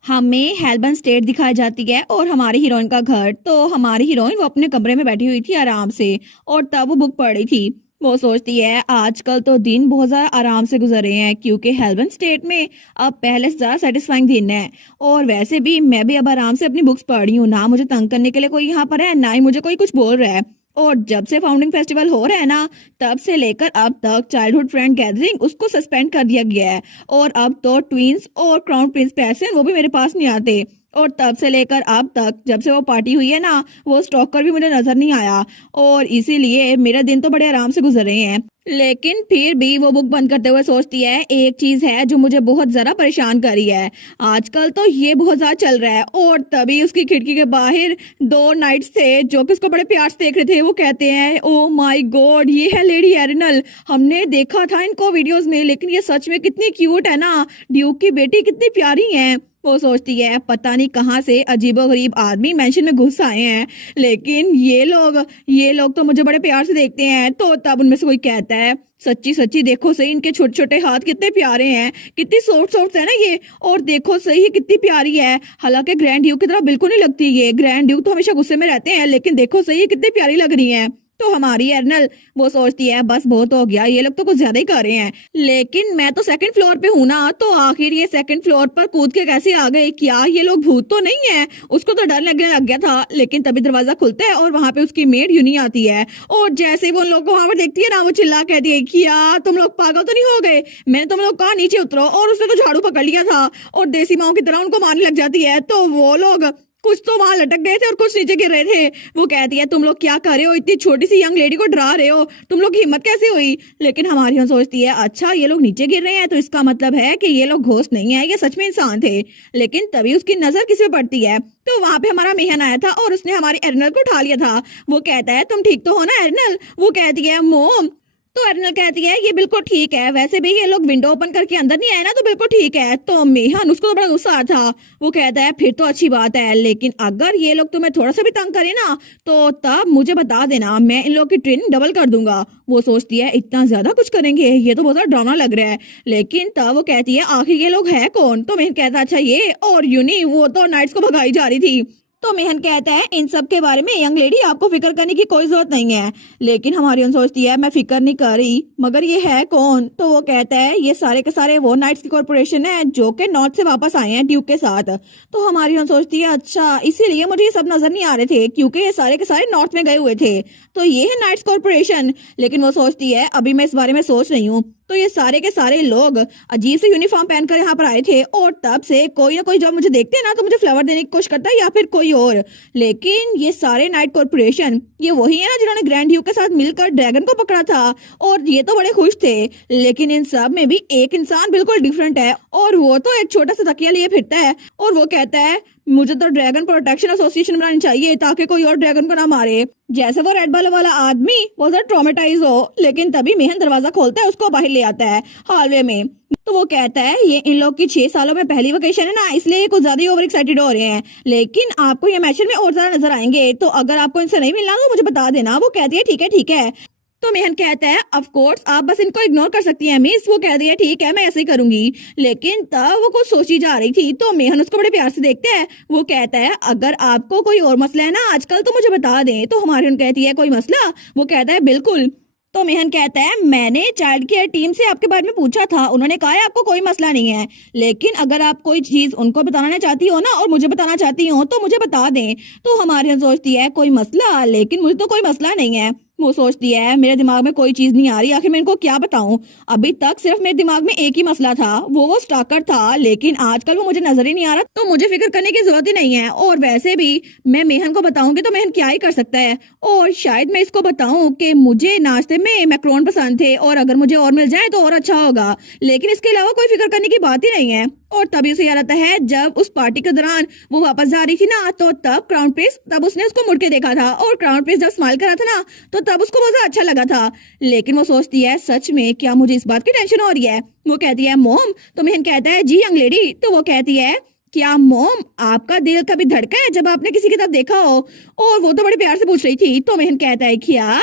हमें हेल्बन स्टेट दिखाई जाती है और हमारी हीरोइन का घर। तो हमारी हीरोइन वो अपने कमरे में बैठी हुई थी आराम से, और तब वो बुक पढ़ रही थी। वो सोचती है आजकल तो दिन बहुत ज्यादा आराम से गुजर रहे हैं, क्योंकि हेल्बन स्टेट में अब पहले से ज्यादा सेटिस्फाइंग दिन है। और वैसे भी मैं भी अब आराम से अपनी बुक्स पढ़ रही हूँ, ना मुझे तंग करने के लिए कोई यहाँ पर है, ना ही मुझे कोई कुछ बोल रहा है। और जब से फाउंडिंग फेस्टिवल हो रहा है ना, तब से लेकर अब तक चाइल्डहुड फ्रेंड गैदरिंग उसको सस्पेंड कर दिया गया है। और अब तो ट्विंस और क्राउन प्रिंस पैसन वो भी मेरे पास नहीं आते। और तब से लेकर अब तक जब से वो पार्टी हुई है ना, वो स्टॉकर भी मुझे नजर नहीं आया। और इसीलिए मेरा दिन तो बड़े आराम से गुजर रहे हैं। लेकिन फिर भी वो बुक बंद करते हुए सोचती है एक चीज है जो मुझे बहुत ज्यादा परेशान कर रही है। आजकल तो ये बहुत ज्यादा चल रहा है। और तभी उसकी खिड़की के बाहर दो नाइट्स थे जो कि उसको बड़े प्यार से देख रहे थे। वो कहते हैं ओ माय गॉड, ये है लेडी एरिनल। हमने देखा था इनको वीडियोस में, लेकिन ये सच में कितनी क्यूट है ना, ड्यूक की बेटी कितनी प्यारी है। वो सोचती है पता नहीं कहाँ से अजीबोगरीब आदमी मेंशन में घुस आए हैं, लेकिन ये लोग तो मुझे बड़े प्यार से देखते हैं। तो तब उनमें से कोई कहता है सच्ची सच्ची देखो सही, इनके छोटे छोटे हाथ कितने प्यारे हैं, कितनी सॉफ्ट सॉफ्ट है ना ये। और देखो सही ये कितनी प्यारी है, हालांकि ग्रैंड ड्यूक की तरह बिल्कुल नहीं लगती ये। ग्रैंड ड्यूक तो हमेशा गुस्से में रहते हैं, लेकिन देखो सही ये कितनी प्यारी लग रही है। तो हमारी एर्नल वो सोचती है बस बहुत हो गया, ये लोग तो कुछ ज्यादा ही कर रहे हैं। लेकिन मैं तो सेकंड फ्लोर पे हूँ ना, तो आखिर ये सेकंड फ्लोर पर कूद के कैसे आ गए? क्या ये लोग भूत तो नहीं है? उसको तो डर लगने लग गया था। लेकिन तभी दरवाजा खुलता है और वहां पे उसकी मेड यूनी आती है। और जैसे ही वो उन लोग को वहां पर देखती है ना, वो चिल्ला कहती है क्या तुम लोग पागल तो नहीं हो गए? मैंने तुम लोग कहा नीचे उतरो, और उसने तो झाड़ू पकड़ लिया था और देसी माओ की तरह उनको मारने लग जाती है। तो वो लोग कुछ तो वहां लटक गए थे और कुछ नीचे गिर रहे थे। वो कहती है तुम लोग क्या कर रहे हो, इतनी छोटी सी यंग लेडी को डरा रहे हो, तुम लोग की हिम्मत कैसे हुई? लेकिन हमारी हम सोचती है अच्छा ये लोग नीचे गिर रहे हैं तो इसका मतलब है कि ये लोग घोस्ट नहीं है, ये सच में इंसान थे। लेकिन तभी उसकी नजर किस पे पड़ती है, तो वहां पे हमारा मेहन आया था और उसने हमारी एर्नल को उठा लिया था। वो कहता है तुम ठीक तो हो ना एर्नल? वो कहती है मोम। तो एर्नल कहती है ये बिल्कुल ठीक है, वैसे भी ये लोग विंडो ओपन करके अंदर नहीं आए ना, तो बिल्कुल ठीक है। तो मेहन उसको तो बड़ा गुस्सा आता था। वो कहता है फिर तो अच्छी बात है, लेकिन अगर ये लोग तुम्हें थोड़ा सा भी तंग करे ना, तो तब मुझे बता देना, मैं इन लोग की ट्रेनिंग डबल कर दूंगा। वो सोचती है इतना ज्यादा कुछ करेंगे, ये तो बहुत ज्यादा ड्रामा लग रहा है। लेकिन तब वो कहती है आखिर ये लोग है कौन? तो मेहन कहता अच्छा ये और यूनी, वो तो नाइट्स को भगाई जा रही थी। तो मेहन कहता है इन सब के बारे में यंग लेडी आपको फिक्र करने की कोई जरूरत नहीं है। लेकिन हमारी सोचती है मैं फिक्र नहीं कर रही, मगर ये है कौन? तो वो कहता है ये सारे के सारे वो नाइट्स की कॉर्पोरेशन है जो कि नॉर्थ से वापस आए हैं ड्यूक के साथ। तो हमारी सोचती है अच्छा इसीलिए मुझे ये सब नजर नहीं आ रहे थे, क्योंकि ये सारे के सारे नॉर्थ में गए हुए थे। तो ये है नाइट्स कॉर्पोरेशन। लेकिन वो सोचती है अभी मैं इस बारे में सोच रही हूँ, तो ये सारे के सारे लोग अजीब से यूनिफॉर्म पहनकर यहाँ पर आए थे, और तब से कोई ना कोई जब मुझे देखते हैं ना तो मुझे फ्लावर देने की कोशिश करता है या फिर कोई और। लेकिन ये सारे नाइट कॉर्पोरेशन ये वही है ना जिन्होंने ग्रैंड ड्यूक के साथ मिलकर ड्रैगन को पकड़ा था, और ये तो बड़े खुश थे। लेकिन इन सब में भी एक इंसान बिल्कुल डिफरेंट है, और वो तो एक छोटा सा तकिया लिए फिरता है। और वो कहता है मुझे तो ड्रैगन प्रोटेक्शन एसोसिएशन बनानी चाहिए ताकि कोई और ड्रैगन को ना मारे, जैसे वो रेड बल वाला आदमी वो ट्रॉमेटाइज हो। लेकिन तभी मेहन दरवाजा खोलता है, उसको बाहर ले आता है हॉलवे में। तो वो कहता है ये इन लोग की 6 सालों में पहली वेकेशन है ना, इसलिए ये कुछ ज्यादा ही ओवर एक्साइटेड हो रहे हैं। लेकिन आपको ये मैच में और ज्यादा नजर आएंगे, तो अगर आपको इनसे नहीं मिलना तो मुझे बता देना। वो कहती है ठीक है। तो मेहन कहता है ऑफ कोर्स आप बस इनको इग्नोर कर सकती हैं मिस। वो कहती है ठीक है मैं ऐसे ही करूंगी। लेकिन तब वो कुछ सोची जा रही थी, तो मेहन उसको बड़े प्यार से देखता है। वो कहता है अगर आपको कोई और मसला है ना आजकल तो मुझे बता दें। तो हमारी उन कहती है कोई मसला? वो कहता है बिल्कुल। तो मेहन कहता है मैंने चाइल्ड केयर टीम से आपके बारे में पूछा था, उन्होंने कहा है आपको कोई मसला नहीं है, लेकिन अगर आप कोई चीज उनको बताना चाहती हो ना और मुझे बताना चाहती हो तो मुझे बता दें। तो हमारी सोचती है कोई मसला, लेकिन मुझे तो कोई मसला नहीं है। वो सोचती है मेरे दिमाग में कोई चीज नहीं आ रही, आखिर मैं इनको क्या बताऊं? अभी तक सिर्फ मेरे दिमाग में एक ही मसला था, वो स्टॉकर था, लेकिन आजकल वो मुझे नजर ही नहीं आ रहा, तो मुझे फिक्र करने की जरूरत ही नहीं है। और वैसे भी मैं मेहन को बताऊंगी तो मेहन क्या ही कर सकता है। और शायद मैं इसको बताऊं कि मुझे नाश्ते में मैक्रोन पसंद थे और अगर मुझे और मिल जाए तो और अच्छा होगा, लेकिन इसके अलावा कोई फिक्र करने की बात ही नहीं है। और तभी उसे याद आता है जब उस पार्टी के दौरान वो वापस जा रही थी ना, तो तब क्राउन प्रिंस तब उसने उसको मुड़ के देखा था और क्राउन प्रिंस जब स्माइल कर रहा था ना, तो तब उसको बहुत अच्छा लगा था। लेकिन वो सोचती है सच में क्या मुझे इस बात की टेंशन हो रही है। वो कहती है मोम, तो मेहन कहता है जी यंग लेडी। तो वो कहती है क्या मोम आपका दिल कभी धड़का है जब आपने किसी की तरफ देखा हो? और वो तो बड़े प्यार से पूछ रही थी। तो मेहन कहता है क्या?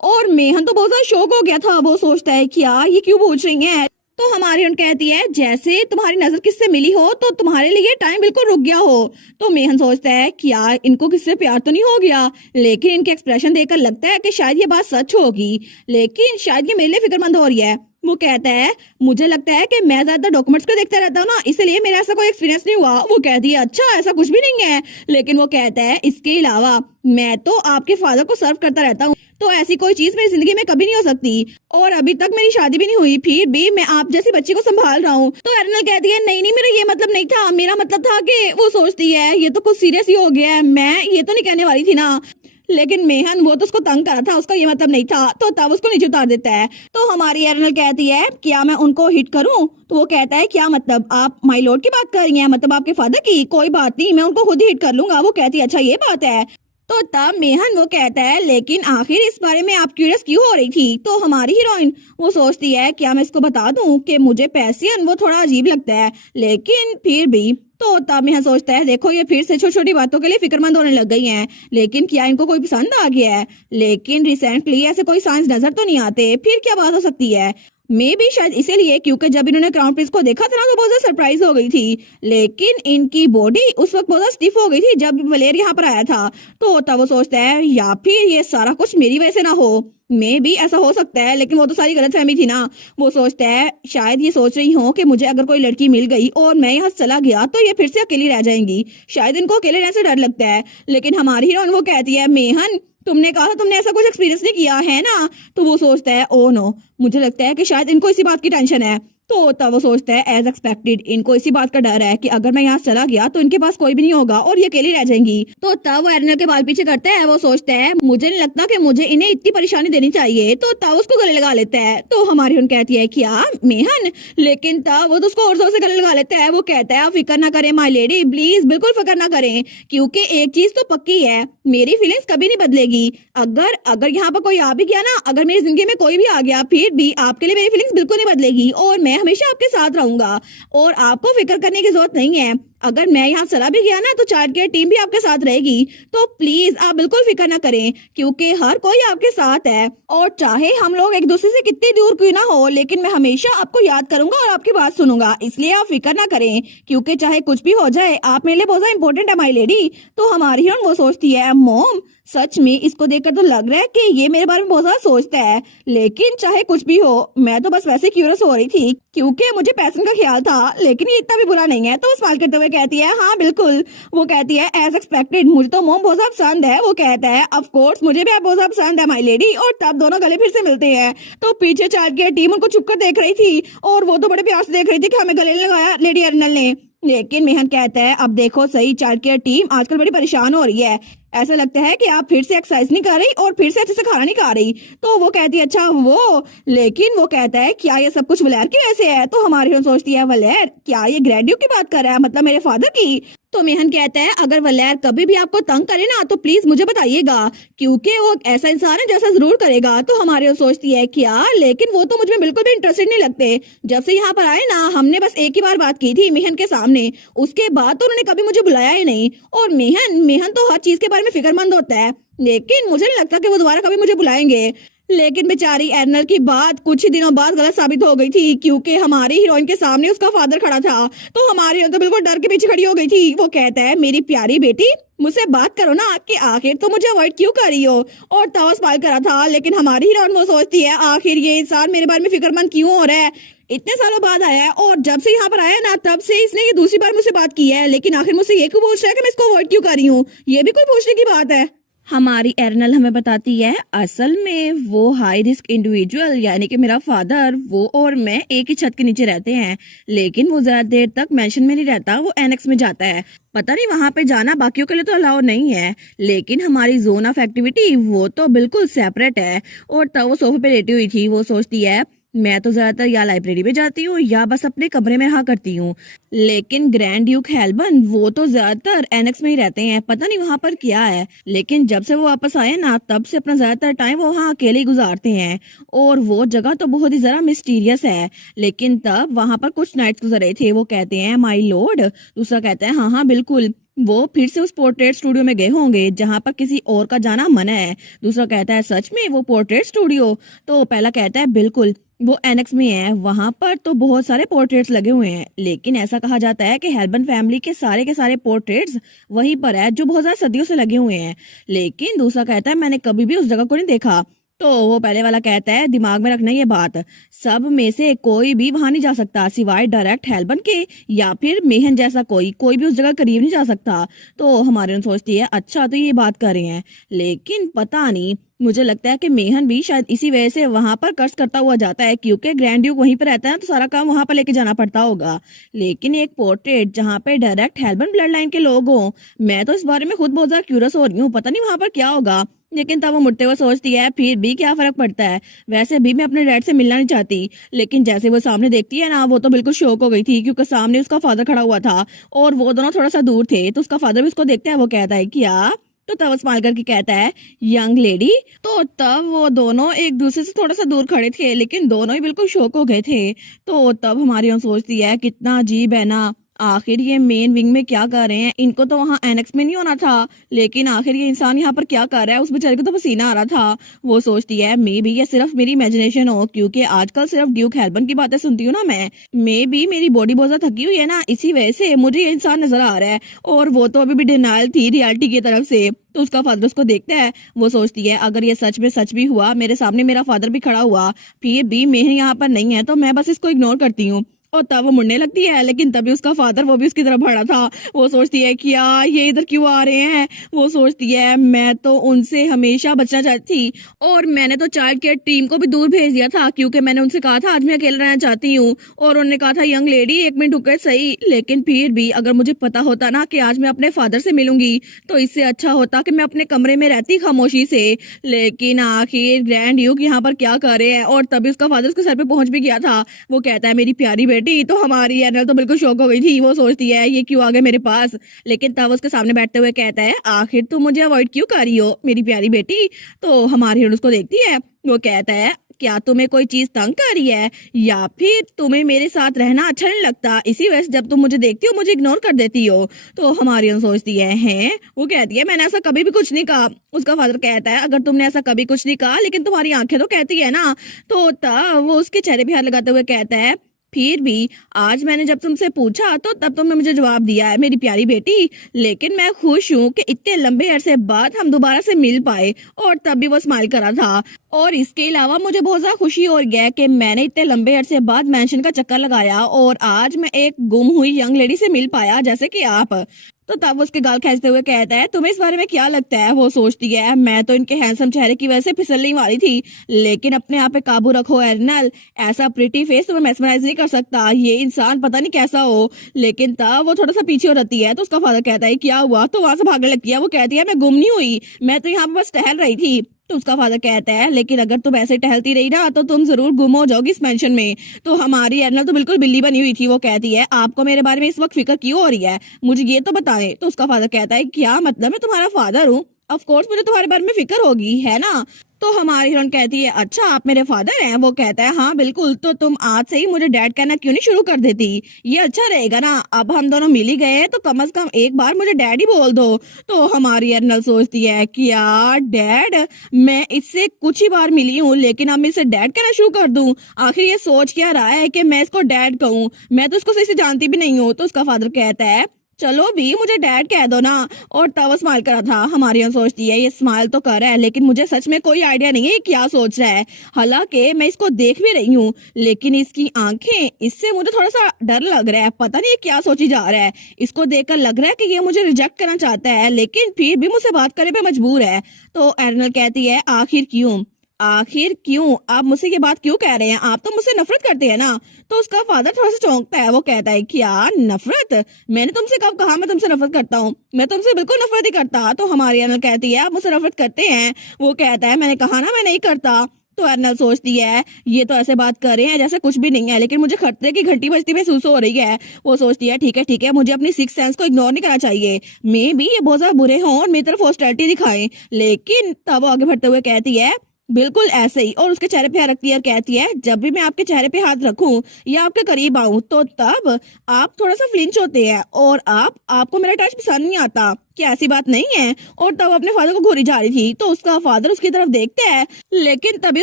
और मेहन तो बहुत ज्यादा शौक हो गया था। वो सोचता है क्या ये क्यों पूछ रही है। तो हमारी उन कहती है जैसे तुम्हारी नजर किससे मिली हो तो तुम्हारे लिए टाइम बिल्कुल रुक गया हो। तो मेहन सोचता है क्या इनको किससे प्यार तो नहीं हो गया, लेकिन इनके एक्सप्रेशन देखकर लगता है कि शायद ये बात सच होगी, लेकिन शायद ये मेरे लिए फिक्रमंद हो रही है। वो कहता है मुझे लगता है कि मैं ज्यादा डॉक्यूमेंट्स को देखता रहता हूँ ना, इसलिए मेरा ऐसा कोई एक्सपीरियंस नहीं हुआ। वो कहती है अच्छा ऐसा कुछ भी नहीं है। लेकिन वो कहता है इसके अलावा मैं तो आपके फादर को सर्व करता रहता हूँ, तो ऐसी कोई चीज मेरी जिंदगी में कभी नहीं हो सकती, और अभी तक मेरी शादी भी नहीं हुई, फिर भी मैं आप जैसी बच्ची को संभाल रहा हूँ। तो एरनल कहती है नहीं नहीं मेरा ये मतलब नहीं था, मेरा मतलब था कि वो सोचती है ये तो कुछ सीरियस ही हो गया है, मैं ये तो नहीं कहने वाली थी ना। लेकिन मेहन वो तो उसको तंग करा था, उसका ये मतलब नहीं था, तो तब उसको नीचे उतार देता है। तो हमारी एरनल कहती है क्या मैं उनको हिट करूं? तो वो कहता है क्या मतलब, आप माय लॉर्ड की बात कर रही हैं, मतलब आपके फादर की? कोई बात नहीं, मैं उनको खुद ही हिट कर लूंगा। वो कहती है अच्छा ये बात है। तो तब मेहन वो कहता है लेकिन आखिर इस बारे में आप क्यूरियस क्यों हो रही थी? तो हमारी हीरोइन वो सोचती है क्या मैं इसको बता दूं कि मुझे पैसियन वो थोड़ा अजीब लगता है, लेकिन फिर भी। तो तब मेहन सोचता है देखो ये फिर से छोटी छोटी बातों के लिए फिक्रमंद होने लग गई हैं, लेकिन क्या इनको कोई पसंद आ गया है? लेकिन रिसेंटली ऐसे कोई साइंस नजर तो नहीं आते, फिर क्या बात हो सकती है? मे भी शायद इसीलिए क्योंकि जब इन्होंने क्राउन प्रिंस को देखा था ना तो बहुत ज्यादा सरप्राइज हो गई थी, लेकिन इनकी बॉडी उस वक्त बहुत ज्यादा स्टिफ हो गई थी जब वलेर यहाँ पर आया था। तो तब वो सोचता है या फिर ये सारा कुछ मेरी वजह से ना हो, मे भी ऐसा हो सकता है, लेकिन वो तो सारी गलतफहमी थी ना। वो सोचता है शायद ये सोच रही हो कि मुझे अगर कोई लड़की मिल गई और मैं यहाँ चला गया तो ये फिर से अकेली रह जाएंगी, शायद इनको अकेले रहने से डर लगता है। लेकिन हमारी हीरोइन वो कहती है मेहन तुमने कहा था तुमने ऐसा कुछ एक्सपीरियंस नहीं किया है ना। तो वो सोचता है ओ नो, मुझे लगता है कि शायद इनको इसी बात की टेंशन है। तो तब वो सोचता है एज एक्सपेक्टेड इनको इसी बात का डर है कि अगर मैं यहाँ चला गया तो इनके पास कोई भी नहीं होगा और ये अकेली रह जाएंगी। तो तब वो एरनल के बाल पीछे करता है। वो सोचता है मुझे नहीं लगता कि मुझे इन्हें इतनी परेशानी देनी चाहिए, तो तब उसको गले लगा लेता है। तो हमारी उन कहती है क्या मेहन, लेकिन तब वो तो उसको और जोर से गले लगा लेता है। वो कहता है आप फिक्र ना करें माय लेडी, प्लीज बिल्कुल फिक्र ना करें, क्योंकि एक चीज तो पक्की है मेरी फीलिंग्स कभी नहीं बदलेगी। अगर अगर यहाँ पर कोई आ भी गया ना, अगर मेरी जिंदगी में कोई भी आ गया, फिर भी आपके लिए मेरी फीलिंग्स बिल्कुल नहीं बदलेगी और मैं हमेशा आपके साथ रहूंगा और आपको फिक्र करने की जरूरत नहीं है। अगर मैं यहाँ चला भी गया ना तो चाइल्ड केयर टीम भी आपके साथ रहेगी, तो प्लीज आप बिल्कुल फिक्र ना करें क्योंकि हर कोई आपके साथ है। और चाहे हम लोग एक दूसरे से कितनी दूर क्यों ना हो, लेकिन मैं हमेशा आपको याद करूंगा और आपकी बात सुनूंगा, इसलिए आप फिक्र ना करें क्योंकि चाहे कुछ भी हो जाए आप मेरे लिए बहुत ज्यादा इंपॉर्टेंट है माई लेडी। तो हमारी हीरोइन वो सोचती है मोम सच में इसको देखकर तो लग रहा है कि ये मेरे बारे में बहुत ज्यादा सोचता है, लेकिन चाहे कुछ भी हो मैं तो बस वैसे क्यूरियस हो रही थी क्योंकि मुझे पैसन का ख्याल था, लेकिन ये इतना भी बुरा नहीं है। तो वो स्माइल करते हुए कहती है हाँ बिल्कुल। वो कहती है एज एक्सपेक्टेड मुझे तो मोम बहुत ज्यादा पसंद है। वो कहता है ऑफ कोर्स मुझे भी आप बहुत ज्यादा पसंद है माई लेडी। और तब दोनों गले फिर से मिलते हैं। तो पीछे चाइल्ड केयर टीम उनको छुपकर देख रही थी और वो तो बड़े प्यार से देख रही थी कि हमें गले लगाया लेडी अर्नल ने। लेकिन मेहन कहता है अब देखो सही चाइल्ड केयर टीम आजकल बड़ी परेशान हो रही है, ऐसा लगता है कि आप फिर से एक्सरसाइज नहीं कर रही और फिर से अच्छे से खाना नहीं खा रही। तो वो कहती है अच्छा वो, लेकिन वो कहता है क्या ये सब कुछ वलेर की वजह से है? तो हमारी हीरोइन सोचती है वलेर, क्या ये ग्रेड्यू की बात कर रहा है, मतलब मेरे फादर की? तो मेहन कहता है अगर वलेर कभी भी आपको तंग करे ना तो प्लीज मुझे बताइएगा क्योंकि वो ऐसा इंसान है जैसा जरूर करेगा। तो हमारी हीरोइन सोचती है क्या, लेकिन वो तो मुझ में बिल्कुल भी इंटरेस्टेड नहीं लगते। जब से यहाँ पर आए ना हमने बस एक ही बार बात की थी मेहन के सामने, उसके बाद तो उन्होंने कभी मुझे बुलाया ही नहीं। और मेहन तो हर चीज के बारे में फिक्रमंद होता है, लेकिन मुझे नहीं लगता कि वो दोबारा कभी मुझे बुलाएंगे। लेकिन बेचारी एरनल की बात कुछ ही दिनों बाद गलत साबित हो गई थी क्योंकि हमारी हीरोइन के सामने उसका फादर खड़ा था। तो हमारी हीरोइन तो बिल्कुल डर के पीछे खड़ी हो गई थी। वो कहता है मेरी प्यारी बेटी मुझसे बात करो ना कि आखिर तो मुझे अवॉइड क्यों कर रही हो। और तब स्माइल करा था, लेकिन हमारी हीरोइन वो सोचती है आखिर ये इंसान मेरे बारे में फिक्रमंद क्यों हो रहा है, इतने सालों बाद आया है और जब से यहाँ पर आया ना तब से इसने ये दूसरी बार मुझसे बात की है, लेकिन आखिर मुझसे ये क्यों पूछ रहा है कि मैं इसको अवॉइड क्यों कर रही हूँ, ये भी कोई पूछने की बात है। हमारी एरनल हमें बताती है असल में वो हाई रिस्क इंडिविजुअल यानी कि मेरा फादर, वो और मैं एक ही छत के नीचे रहते हैं, लेकिन वो ज्यादा देर तक मेंशन में नहीं रहता, वो एनेक्स में जाता है। पता नहीं वहां पे जाना बाकियों के लिए तो अलाउ नहीं है, लेकिन हमारी जोन ऑफ एक्टिविटी वो तो बिल्कुल सेपरेट है। और तब वो सोफे पे लेटी हुई थी। वो सोचती है मैं तो ज्यादातर या लाइब्रेरी में जाती हूँ या बस अपने कमरे में रहा करती हूँ। लेकिन ग्रैंड ड्यूक हेल्बन वो तो ज्यादातर एनेक्स में ही रहते हैं, पता नहीं वहां पर क्या है। लेकिन जब से वो वापस आए ना तब से अपना ज्यादातर टाइम वो वहाँ अकेले ही गुजारते हैं। और वो जगह तो बहुत ही जरा मिस्टीरियस है। लेकिन तब वहां पर कुछ नाइट्स गुजर रहे थे। वो कहते हैं माई लॉर्ड, दूसरा कहता है हाँ हाँ बिल्कुल, वो फिर से उस पोर्ट्रेट स्टूडियो में गए होंगे जहां पर किसी और का जाना मना है। दूसरा कहता है सच में वो पोर्ट्रेट स्टूडियो? तो पहला कहता है बिल्कुल, वो एनेक्स में है, वहां पर तो बहुत सारे पोर्ट्रेट्स लगे हुए हैं। लेकिन ऐसा कहा जाता है कि हेल्बन फैमिली के सारे पोर्ट्रेट्स वहीं पर है जो बहुत ज्यादा सदियों से लगे हुए हैं। लेकिन दूसरा कहता है मैंने कभी भी उस जगह को नहीं देखा। तो वो पहले वाला कहता है दिमाग में रखना ये बात, सब में से कोई भी वहां नहीं जा सकता सिवाय डायरेक्ट हेल्बन के, या फिर मेहन जैसा कोई कोई भी उस जगह करीब नहीं जा सकता। तो हमारे सोचती है अच्छा तो ये बात कर रहे हैं, लेकिन पता नहीं, मुझे लगता है कि मेहन भी शायद इसी वजह से वहां पर कर्ज करता हुआ जाता है, क्योंकि ग्रैंड ड्यूक वहीं पर रहता है तो सारा काम वहां पर लेके जाना पड़ता होगा। लेकिन एक पोर्ट्रेट जहां पे डायरेक्ट हेल्बन ब्लड लाइन के लोग हों, मैं तो इस बारे में खुद बहुत ज्यादा क्यूरियस हो रही हूँ, पता नहीं वहां पर क्या होगा। लेकिन तब वो मुड़ते हुए सोचती है फिर भी क्या फर्क पड़ता है, वैसे भी मैं अपने डैड से मिलना नहीं चाहती। लेकिन जैसे वो सामने देखती है ना वो तो बिल्कुल शॉक हो गई थी, क्योंकि सामने उसका फादर खड़ा हुआ था और वो दोनों थोड़ा सा दूर थे। तो उसका फादर भी उसको देखता है, वो कहता है क्या? तो तब स्माइल करके कहता है यंग लेडी। तो तब वो दोनों एक दूसरे से थोड़ा सा दूर खड़े थे, लेकिन दोनों ही बिल्कुल शॉक हो गए थे। तो तब हमारी हम सोचती है कितना अजीब है ना, आखिर ये मेन विंग में क्या कर रहे हैं, इनको तो वहाँ एनेक्स में नहीं होना था, लेकिन आखिर ये इंसान यहाँ पर क्या कर रहा है, उस बेचारे को तो पसीना आ रहा था। वो सोचती है मे बी ये सिर्फ मेरी इमेजिनेशन हो, क्योंकि आजकल सिर्फ ड्यूक हेल्बन की बातें सुनती हूँ ना मैं, मे बी मेरी बॉडी बहुत ज्यादा थकी हुई है ना, इसी वजह से मुझे ये इंसान नजर आ रहा है। और वो तो अभी भी डिनाइल थी रियलिटी की तरफ से। तो उसका फादर उसको देखता है, वो सोचती है अगर ये सच में सच भी हुआ, मेरे सामने मेरा फादर भी खड़ा हुआ, फिर भी मैं यहाँ पर नहीं है, तो मैं बस इसको इग्नोर करती हूँ। और तब वो मुड़ने लगती है, लेकिन तभी उसका फादर वो भी उसकी तरफ बढ़ा था। वो सोचती है कि यार ये इधर क्यों आ रहे हैं। वो सोचती है मैं तो उनसे हमेशा बचना चाहती थी, और मैंने तो चाइल्ड केयर टीम को भी दूर भेज दिया था, क्योंकि मैंने उनसे कहा था आज मैं अकेला रहना चाहती हूँ, और उन्होंने कहा था यंग लेडी एक मिनट रुके सही। लेकिन फिर भी अगर मुझे पता होता ना कि आज मैं अपने फादर से मिलूंगी, तो इससे अच्छा होता कि मैं अपने कमरे में रहती खामोशी से। लेकिन आखिर ग्रैंड ड्यूक यहाँ पर क्या कर रहे हैं। और तभी उसका फादर उसके सर पे पहुंच भी गया था। वो कहता है मेरी प्यारी बेटी। तो हमारी एनल तो बिल्कुल शॉक हो गई थी, वो सोचती है ये क्यों आ गए मेरे पास। लेकिन तब उसके सामने बैठते हुए कहता है आखिर तुम मुझे अवॉइड क्यों कर रही हो मेरी प्यारी बेटी। तो हमारी हिरण उसको देखती है, वो कहता है क्या तुम्हें कोई चीज तंग कर रही है, या फिर तुम्हें मेरे साथ रहना अच्छा नहीं लगता, इसी वजह से जब तुम मुझे देखती हो मुझे इग्नोर कर देती हो। तो हमारी हम सोचती है हैं, वो कहती है मैंने ऐसा कभी भी कुछ नहीं कहा। उसका फादर कहता है अगर तुमने ऐसा कभी कुछ नहीं कहा, लेकिन तुम्हारी आंखें तो कहती है ना। तो तब वो उसके चेहरे पे हाथ लगाते हुए कहता है फिर भी आज मैंने जब तुमसे पूछा तो तब तुमने मुझे जवाब दिया है मेरी प्यारी बेटी। लेकिन मैं खुश हूँ कि इतने लंबे अरसे बाद हम दोबारा से मिल पाए। और तब भी वो स्माइल कर रहा था। और इसके अलावा मुझे बहुत ज्यादा खुशी हो गया कि मैंने इतने लंबे अरसे बाद मेंशन का चक्कर लगाया, और आज मैं एक गुम हुई यंग लेडी से मिल पाया जैसे कि आप। तो तब उसके गाल खींचते हुए कहता है तुम्हें इस बारे में क्या लगता है। वो सोचती है मैं तो इनके हैंडसम चेहरे की वजह से फिसलने वाली थी, लेकिन अपने आप पे काबू रखो एर्नल, ऐसा प्रिटी फेस तुम्हें मेस्मराइज नहीं कर सकता, ये इंसान पता नहीं कैसा हो। लेकिन तब वो थोड़ा सा पीछे हो जाती है। तो उसका फादर कहता है क्या हुआ। तो वहां से भागने लगती है। वो कहती है मैं गुम नहीं हुई, मैं तो यहाँ पे बस टहल रही थी। तो उसका फादर कहता है लेकिन अगर तुम ऐसे टहलती रही ना तो तुम जरूर गुम हो जाओगी इस मेंशन में। तो हमारी एर्नल तो बिल्कुल बिल्ली बनी हुई थी। वो कहती है आपको मेरे बारे में इस वक्त फिक्र क्यों हो रही है, मुझे ये तो बताएं। तो उसका फादर कहता है क्या मतलब, मैं तुम्हारा फादर हूँ, ऑफ कोर्स मुझे तुम्हारे बारे में फिक्र होगी है ना। तो हमारी हिरण कहती है अच्छा आप मेरे फादर हैं। वो कहता है हाँ बिल्कुल, तो तुम आज से ही मुझे डैड कहना क्यों नहीं शुरू कर देती, ये अच्छा रहेगा ना। अब हम दोनों मिल ही गए हैं तो कम से कम एक बार मुझे डैड ही बोल दो। तो हमारी अर्नल सोचती है कि यार डैड, मैं इससे कुछ ही बार मिली हूँ, लेकिन अब मैं इसे डैड कहना शुरू कर दूं। आखिर ये सोच क्या रहा है कि मैं इसको डैड कहूँ, मैं तो इसको सही से जानती भी नहीं हूँ। तो उसका फादर कहता है चलो भी मुझे डैड कह दो ना। और तब वो स्माइल कर रहा था। हमारी यहाँ सोचती है ये स्माइल तो कर रहा है, लेकिन मुझे सच में कोई आइडिया नहीं है ये क्या सोच रहा है। हालांकि मैं इसको देख भी रही हूँ, लेकिन इसकी आंखें, इससे मुझे थोड़ा सा डर लग रहा है, पता नहीं ये क्या सोची जा रहा है। इसको देखकर लग रहा है कि ये मुझे रिजेक्ट करना चाहता है, लेकिन फिर भी मुझसे बात करने पे मजबूर है। तो एर्नल कहती है आखिर क्यों, आखिर क्यों आप मुझसे ये बात क्यों कह रहे हैं, आप तो मुझसे नफरत करते हैं ना। तो उसका फादर थोड़ा सा चौंकता है। वो कहता है क्या नफरत, मैंने तुमसे कब कहा मैं तुमसे नफरत करता हूँ, मैं तुमसे बिल्कुल नफरत ही करता। तो हमारी अनल कहती है आप मुझसे नफरत करते हैं। वो कहता है मैंने कहा ना मैं नहीं करता। तो अर्नल सोचती है ये तो ऐसे बात कर रहे हैं जैसे कुछ भी नहीं है, लेकिन मुझे खतरे की घंटी बजती महसूस हो रही है। वो सोचती है ठीक है, मुझे अपनी सिक्स सेंस को इग्नोर नहीं करना चाहिए। मे भी ये बहुत ज्यादा बुरे हों और मेरी तरफ हॉस्टिलिटी दिखाएं, लेकिन तब वो आगे बढ़ते हुए कहती है बिल्कुल ऐसे ही, और उसके चेहरे पे हाथ रखती है और कहती है जब भी मैं आपके चेहरे पे हाथ रखूं या आपके करीब आऊं तो तब आप थोड़ा सा फ्लिंच होते हैं और आपको मेरा टच पसंद नहीं आता। क्या ऐसी बात नहीं है? और तब अपने फादर को घूरी जा रही थी तो उसका फादर उसकी तरफ देखता है, लेकिन तभी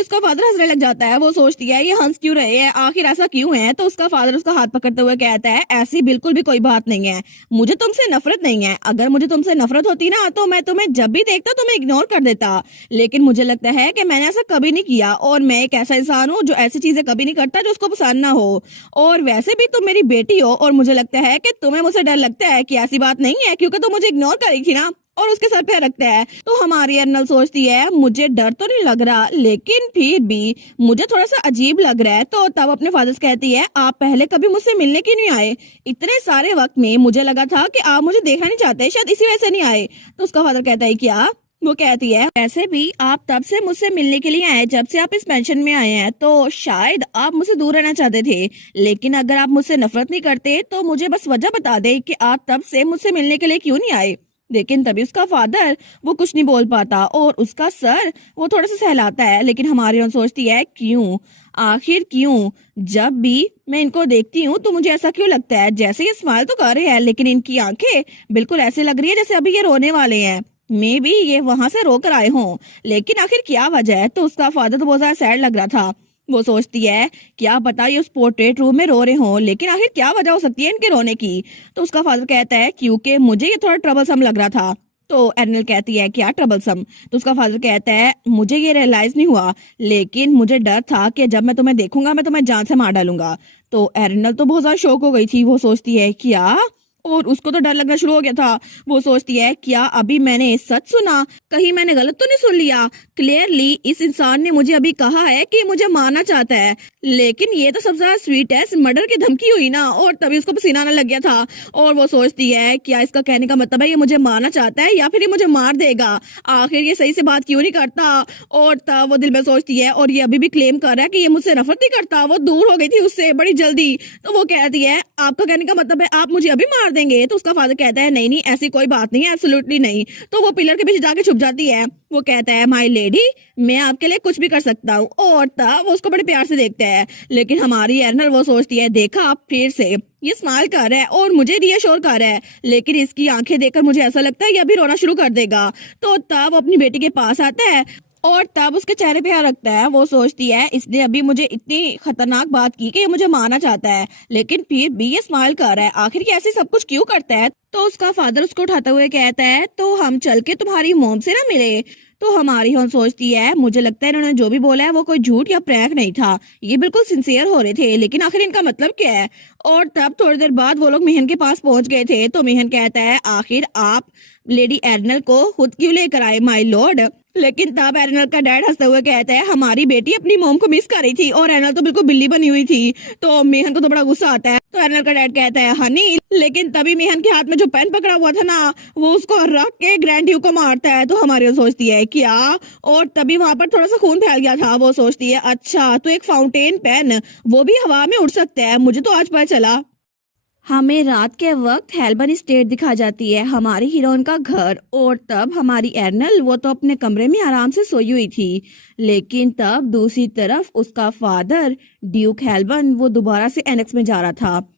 उसका फादर हंसने लग जाता है। वो सोचती है ये हंस क्यों रहे हैं, आखिर ऐसा क्यों है? तो उसका फादर उसका हाथ पकड़ते हुए कहता है ऐसी बिल्कुल भी कोई बात नहीं है, मुझे तुमसे नफरत नहीं है। अगर मुझे तुमसे नफरत होती ना तो मैं तुम्हें जब भी देखता तुम्हें इग्नोर कर देता, लेकिन मुझे लगता है कि मैंने ऐसा कभी नहीं किया और मैं एक ऐसा इंसान हूँ जो ऐसी चीजें कभी नहीं करता जो उसको पसंद ना हो। और वैसे भी तुम मेरी बेटी हो और मुझे लगता है कि तुम्हें मुझसे डर लगता है कि ऐसी बात नहीं है क्योंकि तुम मुझे इग्नोर करी थी ना। और उसके सर पे रखता है। तो हमारी अर्नल सोचती है मुझे डर तो नहीं लग रहा, लेकिन फिर भी मुझे थोड़ा सा अजीब लग रहा है। तो तब अपने फादर से कहती है आप पहले कभी मुझसे मिलने क्यों नहीं आए? इतने सारे वक्त में मुझे लगा था कि आप मुझे देखना नहीं चाहते, शायद इसी वजह से नहीं आए। तो उसका फादर कहता है क्या? वो कहती है ऐसे भी आप तब से मुझसे मिलने के लिए आए जब से आप इस पेंशन में आए हैं, तो शायद आप मुझसे दूर रहना चाहते थे। लेकिन अगर आप मुझसे नफरत नहीं करते तो मुझे बस वजह बता दे कि आप तब से मुझसे मिलने के लिए क्यों नहीं आए। लेकिन तभी उसका फादर वो कुछ नहीं बोल पाता और उसका सर वो थोड़ा सा सहलाता है। लेकिन हमारी ओर सोचती है क्यों, आखिर क्यों? जब भी मैं इनको देखती हूँ तो मुझे ऐसा क्यों लगता है जैसे ये स्माइल तो कर रहे हैं लेकिन इनकी आंखें बिल्कुल ऐसे लग रही है जैसे अभी ये रोने वाले हैं। मे बी ये वहां से रो कर आए हों, लेकिन आखिर क्या वजह है? तो उसका फादर तो बहुत ज्यादा सैड लग रहा था। वो सोचती है क्या पता ये उस पोर्ट्रेट रूम में रो रहे हों, लेकिन आखिर क्या वजह हो सकती है इनके रोने की? तो उसका फादर कहता है क्योंकि मुझे ये थोड़ा ट्रबलसम लग रहा था। तो एर्नल कहती है क्या ट्रबलसम? तो उसका फादर कहता है मुझे ये रियलाइज नहीं हुआ, लेकिन मुझे डर था कि जब मैं तुम्हें देखूंगा मैं तुम्हें जान से मार डालूंगा। तो एर्नल तो बहुत ज्यादा शौक हो गई थी। वो सोचती है क्या, और उसको तो डर लगना शुरू हो गया था। वो सोचती है क्या अभी मैंने सच सुना, कहीं मैंने गलत तो नहीं सुन लिया? क्लियरली इस इंसान ने मुझे अभी कहा है कि मुझे मारना चाहता है, लेकिन ये तो सबसे ज्यादा स्वीट है, मर्डर की धमकी हुई ना। और तभी उसको पसीना आने लग गया था और वो सोचती है क्या इसका कहने का मतलब है ये मुझे मारना चाहता है या फिर ये मुझे मार देगा? आखिर ये सही से बात क्यों नहीं करता? और तब वो दिल में सोचती है और ये अभी भी क्लेम कर रहा है कि ये मुझसे नफरत नहीं करता, वो दूर हो गई थी उससे बड़ी जल्दी। तो वो कहती है आपका कहने का मतलब है आप मुझे अभी मार देंगे? तो उसका फादर कहता है नहीं नहीं ऐसी कोई बात नहीं है, एब्सोल्युटली नहीं। तो वो पिलर के पीछे जाके छुप जाती है। वो कहता है माय लेडी मैं आपके लिए कुछ भी कर सकता हूँ। और तब वो उसको बड़े प्यार से देखता है। लेकिन हमारी एर्नल वो सोचती है देखा आप फिर से ये स्माइल कर रहा है और मुझे रियश्योर कर रहा है, लेकिन इसकी आंखें देखकर मुझे ऐसा लगता है ये अभी रोना शुरू कर देगा। तो तब वो अपनी बेटी के पास आता है और तब उसके चेहरे पे हाथ रखता है। वो सोचती है इसने अभी मुझे इतनी खतरनाक बात की कि ये मुझे मारना चाहता है, लेकिन फिर भी ये स्माइल कर रहा है, आखिर ये ऐसे सब कुछ क्यों करता है? तो उसका फादर उसको उठाते हुए कहता है तो हम चल के तुम्हारी मॉम से ना मिले। तो हमारी हम सोचती है मुझे लगता है इन्होंने जो भी बोला है वो कोई झूठ या प्रैंक नहीं था, ये बिल्कुल सिंसियर हो रहे थे, लेकिन आखिर इनका मतलब क्या है? और तब थोड़ी देर बाद वो लोग मेहन के पास पहुंच गए थे। तो मेहन कहता है आखिर आप लेडी एर्नल को खुद क्यों लेकर आए माय लॉर्ड? लेकिन तब एर्नल का डैड हंसते हुए कहता है हमारी बेटी अपनी मॉम को मिस कर रही थी और एर्नल तो बिल्कुल बिल्ली बनी हुई थी। तो मेहन को तो बड़ा गुस्सा आता है। तो एर्नल का डैड कहता है हनी, लेकिन तभी मेहन के हाथ में जो पेन पकड़ा हुआ था ना वो उसको रख के ग्रैंड ड्यूक को मारता है। तो हमारी सोचती है क्या, और तभी वहां पर थोड़ा सा खून फैल गया था। वो सोचती है अच्छा तो एक फाउंटेन पेन वो भी हवा में उड़ सकता है, मुझे तो आज पता चला। हमें रात के वक्त हेल्बन स्टेट दिखा जाती है, हमारी हीरोइन का घर। और तब हमारी एर्नल वो तो अपने कमरे में आराम से सोई हुई थी, लेकिन तब दूसरी तरफ उसका फादर ड्यूक हेल्बन वो दोबारा से एनेक्स में जा रहा था।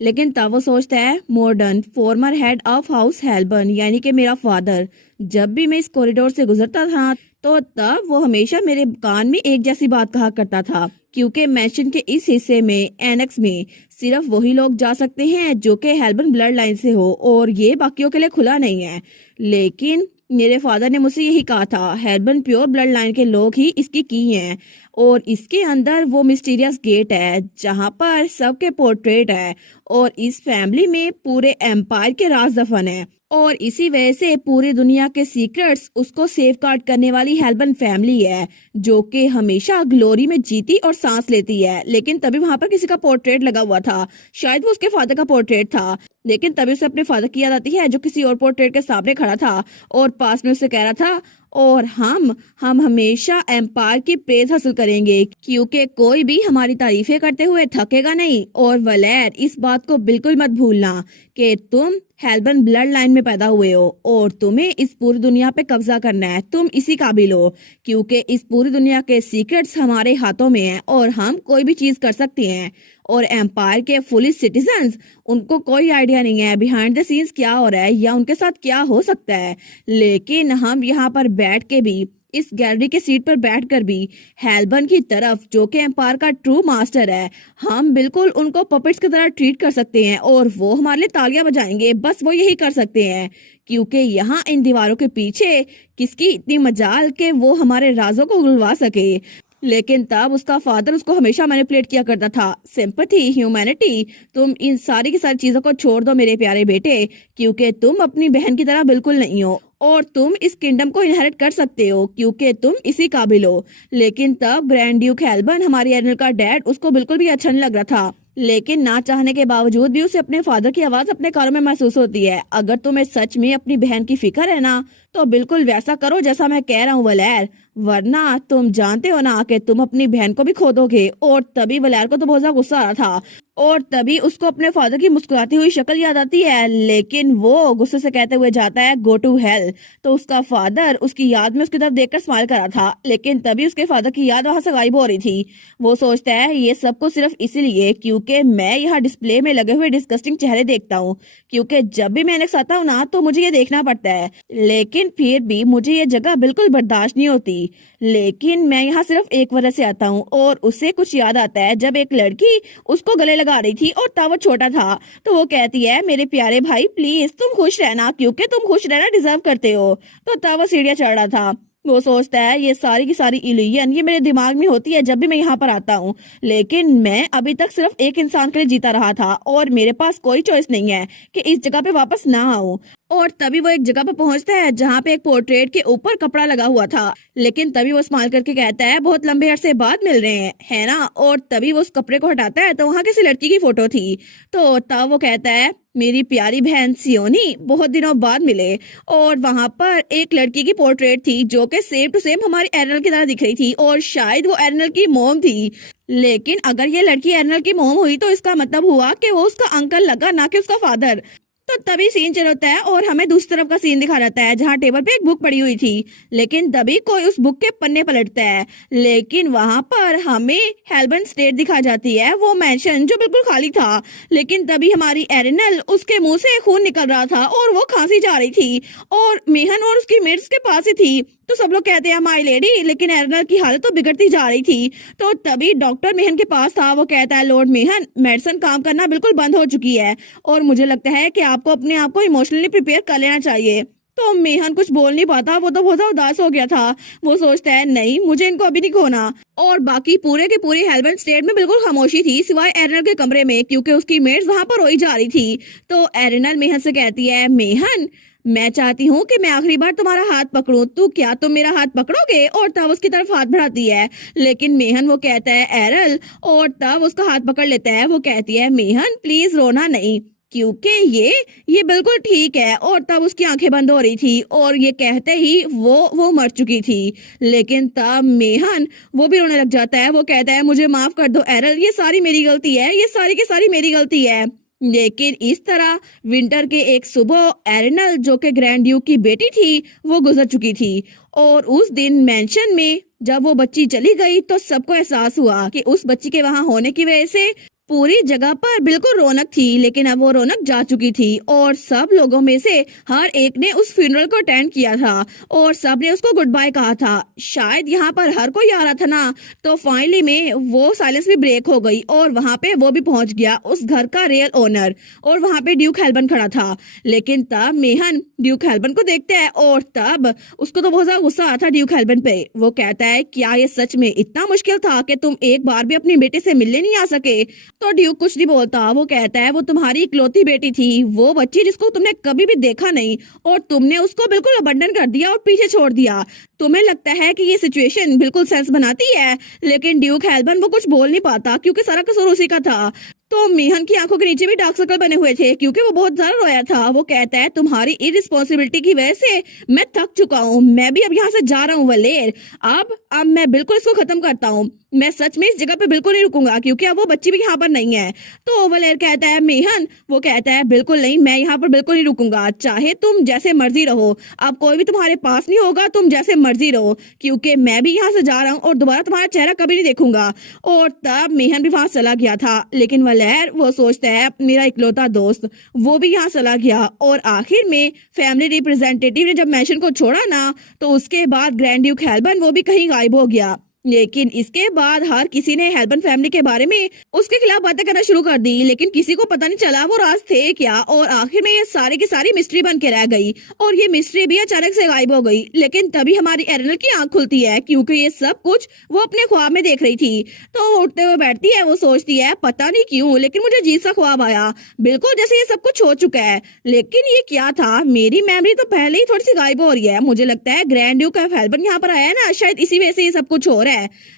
लेकिन तब वो सोचता है modern former head of house हेल्बन यानी कि मेरा फादर, जब भी मैं इस कॉरिडोर से गुजरता था तो तब वो हमेशा मेरे कान में एक जैसी बात कहा करता था, क्योंकि मैंशन के इस हिस्से में एनेक्स में सिर्फ वही लोग जा सकते हैं जो कि हेल्बन ब्लड लाइन से हो और ये बाकियों के लिए खुला नहीं है। लेकिन मेरे फादर ने मुझसे यही कहा था हेल्बन प्योर ब्लड लाइन के लोग ही इसकी की हैं और इसके अंदर वो मिस्टीरियस गेट है जहां पर सबके पोर्ट्रेट है और इस फैमिली में पूरे एम्पायर के राज दफन है और इसी वजह से पूरी दुनिया के सीक्रेट्स उसको सेफ गार्ड करने वाली हेल्बन फैमिली है जो कि हमेशा ग्लोरी में जीती और सांस लेती है। लेकिन तभी वहां पर किसी का पोर्ट्रेट लगा हुआ था, शायद वो उसके फादर का पोर्ट्रेट था। लेकिन तभी उसे अपने फादर की याद आती है जो किसी और पोर्ट्रेट के सामने खड़ा था और पास में उसे कह रहा था, और हम हमेशा एम्पायर की प्रेज हासिल करेंगे क्योंकि कोई भी हमारी तारीफें करते हुए थकेगा नहीं। और वलेर, इस बात को बिल्कुल मत भूलना कि तुम हेल्बन ब्लड लाइन में पैदा हुए हो और तुम्हें इस पूरी दुनिया पे कब्जा करना है। तुम इसी काबिल हो क्योंकि इस पूरी दुनिया के सीक्रेट्स हमारे हाथों में हैं और हम कोई भी चीज कर सकते हैं। और एम्पायर के फुली सिटीजन्स, उनको कोई आइडिया नहीं है बिहाइंड द सीन्स क्या हो रहा है या उनके साथ क्या हो सकता है। लेकिन हम यहाँ पर बैठ के भी, इस गैलरी के सीट पर बैठकर भी हेल्बन की तरफ, जो कि एम्पायर का ट्रू मास्टर है, हम बिल्कुल उनको पपेट्स की तरह ट्रीट कर सकते हैं और वो हमारे लिए तालियां बजाएंगे। बस वो यही कर सकते हैं क्योंकि यहाँ इन दीवारों के पीछे किसकी इतनी मजाल के वो हमारे राजों को उगलवा सके। लेकिन तब उसका फादर उसको हमेशा मैनिपुलेट किया करता था। सिंपैथी, ह्यूमैनिटी, तुम इन सारी की सारी चीजों को छोड़ दो मेरे प्यारे बेटे, क्योंकि तुम अपनी बहन की तरह बिल्कुल नहीं हो और तुम इस किंगडम को इनहेरिट कर सकते हो क्योंकि तुम इसी काबिल हो। लेकिन तब ग्रैंड ड्यूक हेल्बन, हमारी एडमिरल का डैड, उसको बिल्कुल भी अच्छा नहीं लग रहा था। लेकिन ना चाहने के बावजूद भी उसे अपने फादर की आवाज अपने कानों में महसूस होती है। अगर तुम्हें सच में अपनी बहन की फिक्र है ना, तो बिल्कुल वैसा करो जैसा मैं कह रहा हूँ वलैर, वरना तुम जानते हो ना कि तुम अपनी बहन को भी खो दोगे। और तभी वलैर को तो बहुत ज्यादा गुस्सा आ रहा था और तभी उसको अपने फादर की मुस्कुराती हुई शक्ल याद आती है। लेकिन वो गुस्से से कहते हुए जाता है, गो टू हेल। तो उसका फादर उसकी याद में उसकी तरफ देखकर स्माइल कर रहा था, लेकिन तभी उसके फादर की याद वहां से गायब हो रही थी। वो सोचता है ये सब कुछ सिर्फ इसीलिए क्योंकि मैं यहाँ डिस्प्ले में लगे हुए डिस्गस्टिंग चेहरे देखता हूँ, क्योंकि जब भी मैं एनेक्स आता हूँ ना तो मुझे ये देखना पड़ता है। लेकिन फिर भी मुझे ये जगह बिल्कुल बर्दाश्त नहीं होती। लेकिन मैं यहाँ सिर्फ एक वजह से आता हूँ और उसे कुछ याद आता है जब एक लड़की उसको गले लगा रही थी और तब वो छोटा था। तो वो कहती है, मेरे प्यारे भाई प्लीज तुम खुश रहना क्योंकि तुम खुश रहना डिजर्व करते हो। तो तब वो सीढ़ियाँ चढ़ रहा था। वो सोचता है ये सारी की सारी इल्यूजन ये मेरे दिमाग में होती है जब भी मैं यहाँ पर आता हूँ, लेकिन मैं अभी तक सिर्फ एक इंसान के लिए जीता रहा था और मेरे पास कोई चॉइस नहीं है कि इस जगह पे वापस ना आऊं। और तभी वो एक जगह पर पहुंचता है जहाँ पे एक पोर्ट्रेट के ऊपर कपड़ा लगा हुआ था। लेकिन तभी वो स्माइल करके कहता है, बहुत लंबे अरसे बाद मिल रहे हैं, है ना। और तभी वो उस कपड़े को हटाता है तो वहाँ किसी लड़की की फोटो थी। तो तब वो कहता है, मेरी प्यारी बहन सियोनी, बहुत दिनों बाद मिले। और वहां पर एक लड़की की पोर्ट्रेट थी जो कि सेम टू सेम हमारी एरनल की तरह दिख रही थी और शायद वो एरनल की मॉम थी। लेकिन अगर ये लड़की एरनल की मॉम हुई तो इसका मतलब हुआ कि वो उसका अंकल लगा, ना कि उसका फादर। तो तभी सीन चल होता है और हमें दूसरी तरफ का सीन दिखा जाता है जहाँ टेबल पे एक बुक पड़ी हुई थी। लेकिन तभी कोई उस बुक के पन्ने पलटता है, लेकिन वहां पर हमें हेल्बन स्टेट दिखा जाती है, वो मैंशन जो बिल्कुल खाली था। लेकिन तभी हमारी एरिनल, उसके मुंह से खून निकल रहा था और वो खांसी जा रही थी और मेहन और उसकी मेड्स के पास ही थी। तो सब लोग कहते हैं माय लेडी, लेकिन एरिनल की हालत तो बिगड़ती जा रही थी। तो तभी डॉक्टर मेहन के पास था। वो कहता है, लॉर्ड मेहन, मेडिसिन काम करना बिल्कुल बंद हो चुकी है और मुझे लगता है कि आपको अपने आप को इमोशनली प्रिपेयर कर लेना चाहिए। तो मेहन कुछ बोल नहीं पाता, वो तो बहुत उदास हो गया था। वो सोचता है, नहीं, मुझे इनको अभी नहीं खोना। और बाकी पूरे के पूरे हेल्बन स्टेट में बिल्कुल खामोशी थी सिवाय एरिनल के कमरे में, क्योंकि उसकी मेड्स वहां पर रोई जा रही थी। तो एरिनल मेहन से कहती है, मेहन, मैं चाहती हूँ कि मैं आखिरी बार तुम्हारा हाथ पकड़ूं, तो क्या तुम मेरा हाथ पकड़ोगे। और तब उसकी तरफ हाथ बढ़ाती है, लेकिन मेहन वो कहता है एरल, और तब उसका हाथ पकड़ लेता है। वो कहती है, मेहन प्लीज रोना नहीं, क्योंकि ये बिल्कुल ठीक है। और तब उसकी आंखें बंद हो रही थी और ये कहते ही वो मर चुकी थी। लेकिन तब मेहन वो भी रोने लग जाता है। वो कहता है, मुझे माफ कर दो एरल, ये सारी मेरी गलती है, ये सारी की सारी मेरी गलती है। लेकिन इस तरह विंटर के एक सुबह एरिनल, जो कि ग्रैंड ड्यूक की बेटी थी, वो गुजर चुकी थी। और उस दिन मेंशन में जब वो बच्ची चली गई तो सबको एहसास हुआ कि उस बच्ची के वहां होने की वजह से पूरी जगह पर बिल्कुल रौनक थी। लेकिन अब वो रौनक जा चुकी थी और सब लोगों में से हर एक ने उस फ्यूनरल को अटेंड किया था और सब ने उसको गुड बाय कहा था। शायद यहाँ पर हर कोई आ रहा था ना, तो फाइनली में वो साइलेंस भी ब्रेक हो गई और वहां पे वो भी पहुंच गया, उस घर का रियल ओनर। और वहां पे ड्यूक हेल्बन खड़ा था। लेकिन तब मेहन ड्यूक हेल्बन को देखते हैं और तब उसको तो बहुत ज्यादा गुस्सा आता है ड्यूक हेल्बन पे। वो कहता है, क्या ये सच में इतना मुश्किल था कि तुम एक बार भी अपनी बेटे से मिलने नहीं आ सके। तो ड्यूक कुछ नहीं बोलता। वो कहता है, वो तुम्हारी इकलौती बेटी थी, वो बच्ची जिसको तुमने कभी भी देखा नहीं और तुमने उसको बिल्कुल अबंडन कर दिया और पीछे छोड़ दिया। तुम्हें लगता है कि ये सिचुएशन बिल्कुल सेंस बनाती है, लेकिन ड्यूक हेल्बन वो कुछ बोल नहीं पाता क्योंकि सारा कसूर उसी का था। तो तो मेहन की आंखों के नीचे भी डार्क सर्कल बने हुए थे क्योंकि वो बहुत ज्यादा रोया था। वो कहता है तुम्हारी इररिस्पॉन्सिबिलिटी की वजह से मैं थक चुका हूँ, मैं भी अब यहाँ से जा रहा हूँ वलेर। अब मैं बिल्कुल इसको खत्म करता हूँ, मैं सच में इस जगह पे बिल्कुल नहीं रुकूंगा क्योंकि अब वो बच्ची भी यहाँ पर नहीं है। तो वलेर कहता है मेहन, वो कहता है बिल्कुल नहीं, मैं यहाँ पर बिल्कुल नहीं रुकूंगा, चाहे तुम जैसे मर्जी रहो, अब कोई भी तुम्हारे पास नहीं होगा, तुम जैसे मर्जी रहो क्योंकि मैं भी यहाँ से जा रहा हूँ और दोबारा तुम्हारा चेहरा कभी नहीं देखूंगा। और तब मेहन भी वहां चला गया था, लेकिन वलेर वो सोचता है मेरा इकलौता दोस्त वो भी यहाँ चला गया। और आखिर में फैमिली रिप्रेजेंटेटिव ने जब मैंशन को छोड़ा ना, तो उसके बाद ग्रैंड ड्यूक हेल्बन वो भी कहीं गायब हो गया। लेकिन इसके बाद हर किसी ने हेल्बन फैमिली के बारे में उसके खिलाफ बातें करना शुरू कर दी, लेकिन किसी को पता नहीं चला वो राज थे क्या। और आखिर में ये सारी की सारी मिस्ट्री बन के रह गई और ये मिस्ट्री भी अचानक से गायब हो गई। लेकिन तभी हमारी एरिनल की आंख खुलती है क्योंकि ये सब कुछ वो अपने ख्वाब में देख रही थी। तो वो उठते हुए बैठती है, वो सोचती है पता नहीं क्यों लेकिन मुझे अजीब सा ख्वाब आया, बिल्कुल जैसे ये सब कुछ हो चुका है। लेकिन ये क्या था, मेरी मेमोरी तो पहले ही थोड़ी सी गायब हो रही है। मुझे लगता है ग्रैंड ड्यूक ऑफ हेल्बन यहाँ पर आया है ना, शायद इसी वजह से ये सब कुछ हो रहा है।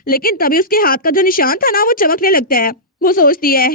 लेकिन तभी उसके हाथ का जो निशान था ना वो चमकने लगता है। वो सोचती है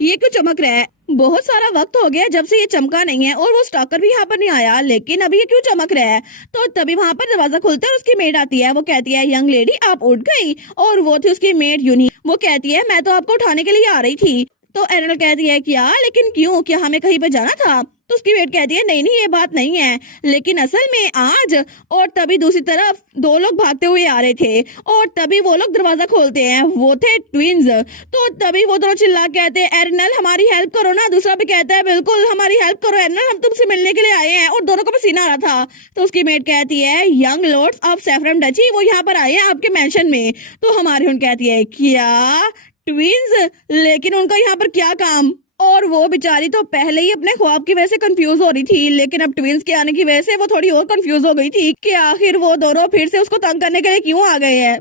ये क्यों चमक रहा है, बहुत सारा वक्त हो गया जब से ये चमका नहीं है और वो स्टॉकर भी यहाँ पर नहीं आया, लेकिन अभी ये क्यों चमक रहा है। तो तभी वहां पर दरवाजा खुलता है और उसकी मेड आती है। वो कहती है यंग लेडी आप उठ गई, और वो थी उसकी मेड यूनी। वो कहती है मैं तो आपको उठाने के लिए आ रही थी। तो एरिनल कहती है क्या, लेकिन क्यों, क्या हमें कहीं पे जाना था। तो उसकी बेट कहती है नहीं नहीं ये बात नहीं है, लेकिन असल में आज। और तभी दूसरी तरफ दो लोग भागते हुए आ रहे थे और तभी वो लोग दरवाजा खोलते हैं, वो थे ट्विंस। तो तभी वो दोनों चिल्ला के कहते हैं एरिनल हमारी हेल्प करो ना। दूसरा भी कहता है बिल्कुल हमारी हेल्प करो एरिनल, हम तुमसे मिलने के लिए आए हैं। और दोनों को पसीना आ रहा था। तो उसकी मेट कहती है young lords of saffron duchy वो यहाँ पर आए हैं आपके मेंशन में। तो हमारी उन कहती है क्या ट्विंस, लेकिन उनका यहाँ पर क्या काम। और वो बेचारी तो पहले ही अपने ख्वाब की वजह से कंफ्यूज हो रही थी, लेकिन अब ट्विंस के आने की वजह से वो थोड़ी और कंफ्यूज हो गई थी कि आखिर वो दोनों फिर से उसको तंग करने के लिए क्यों आ गए हैं।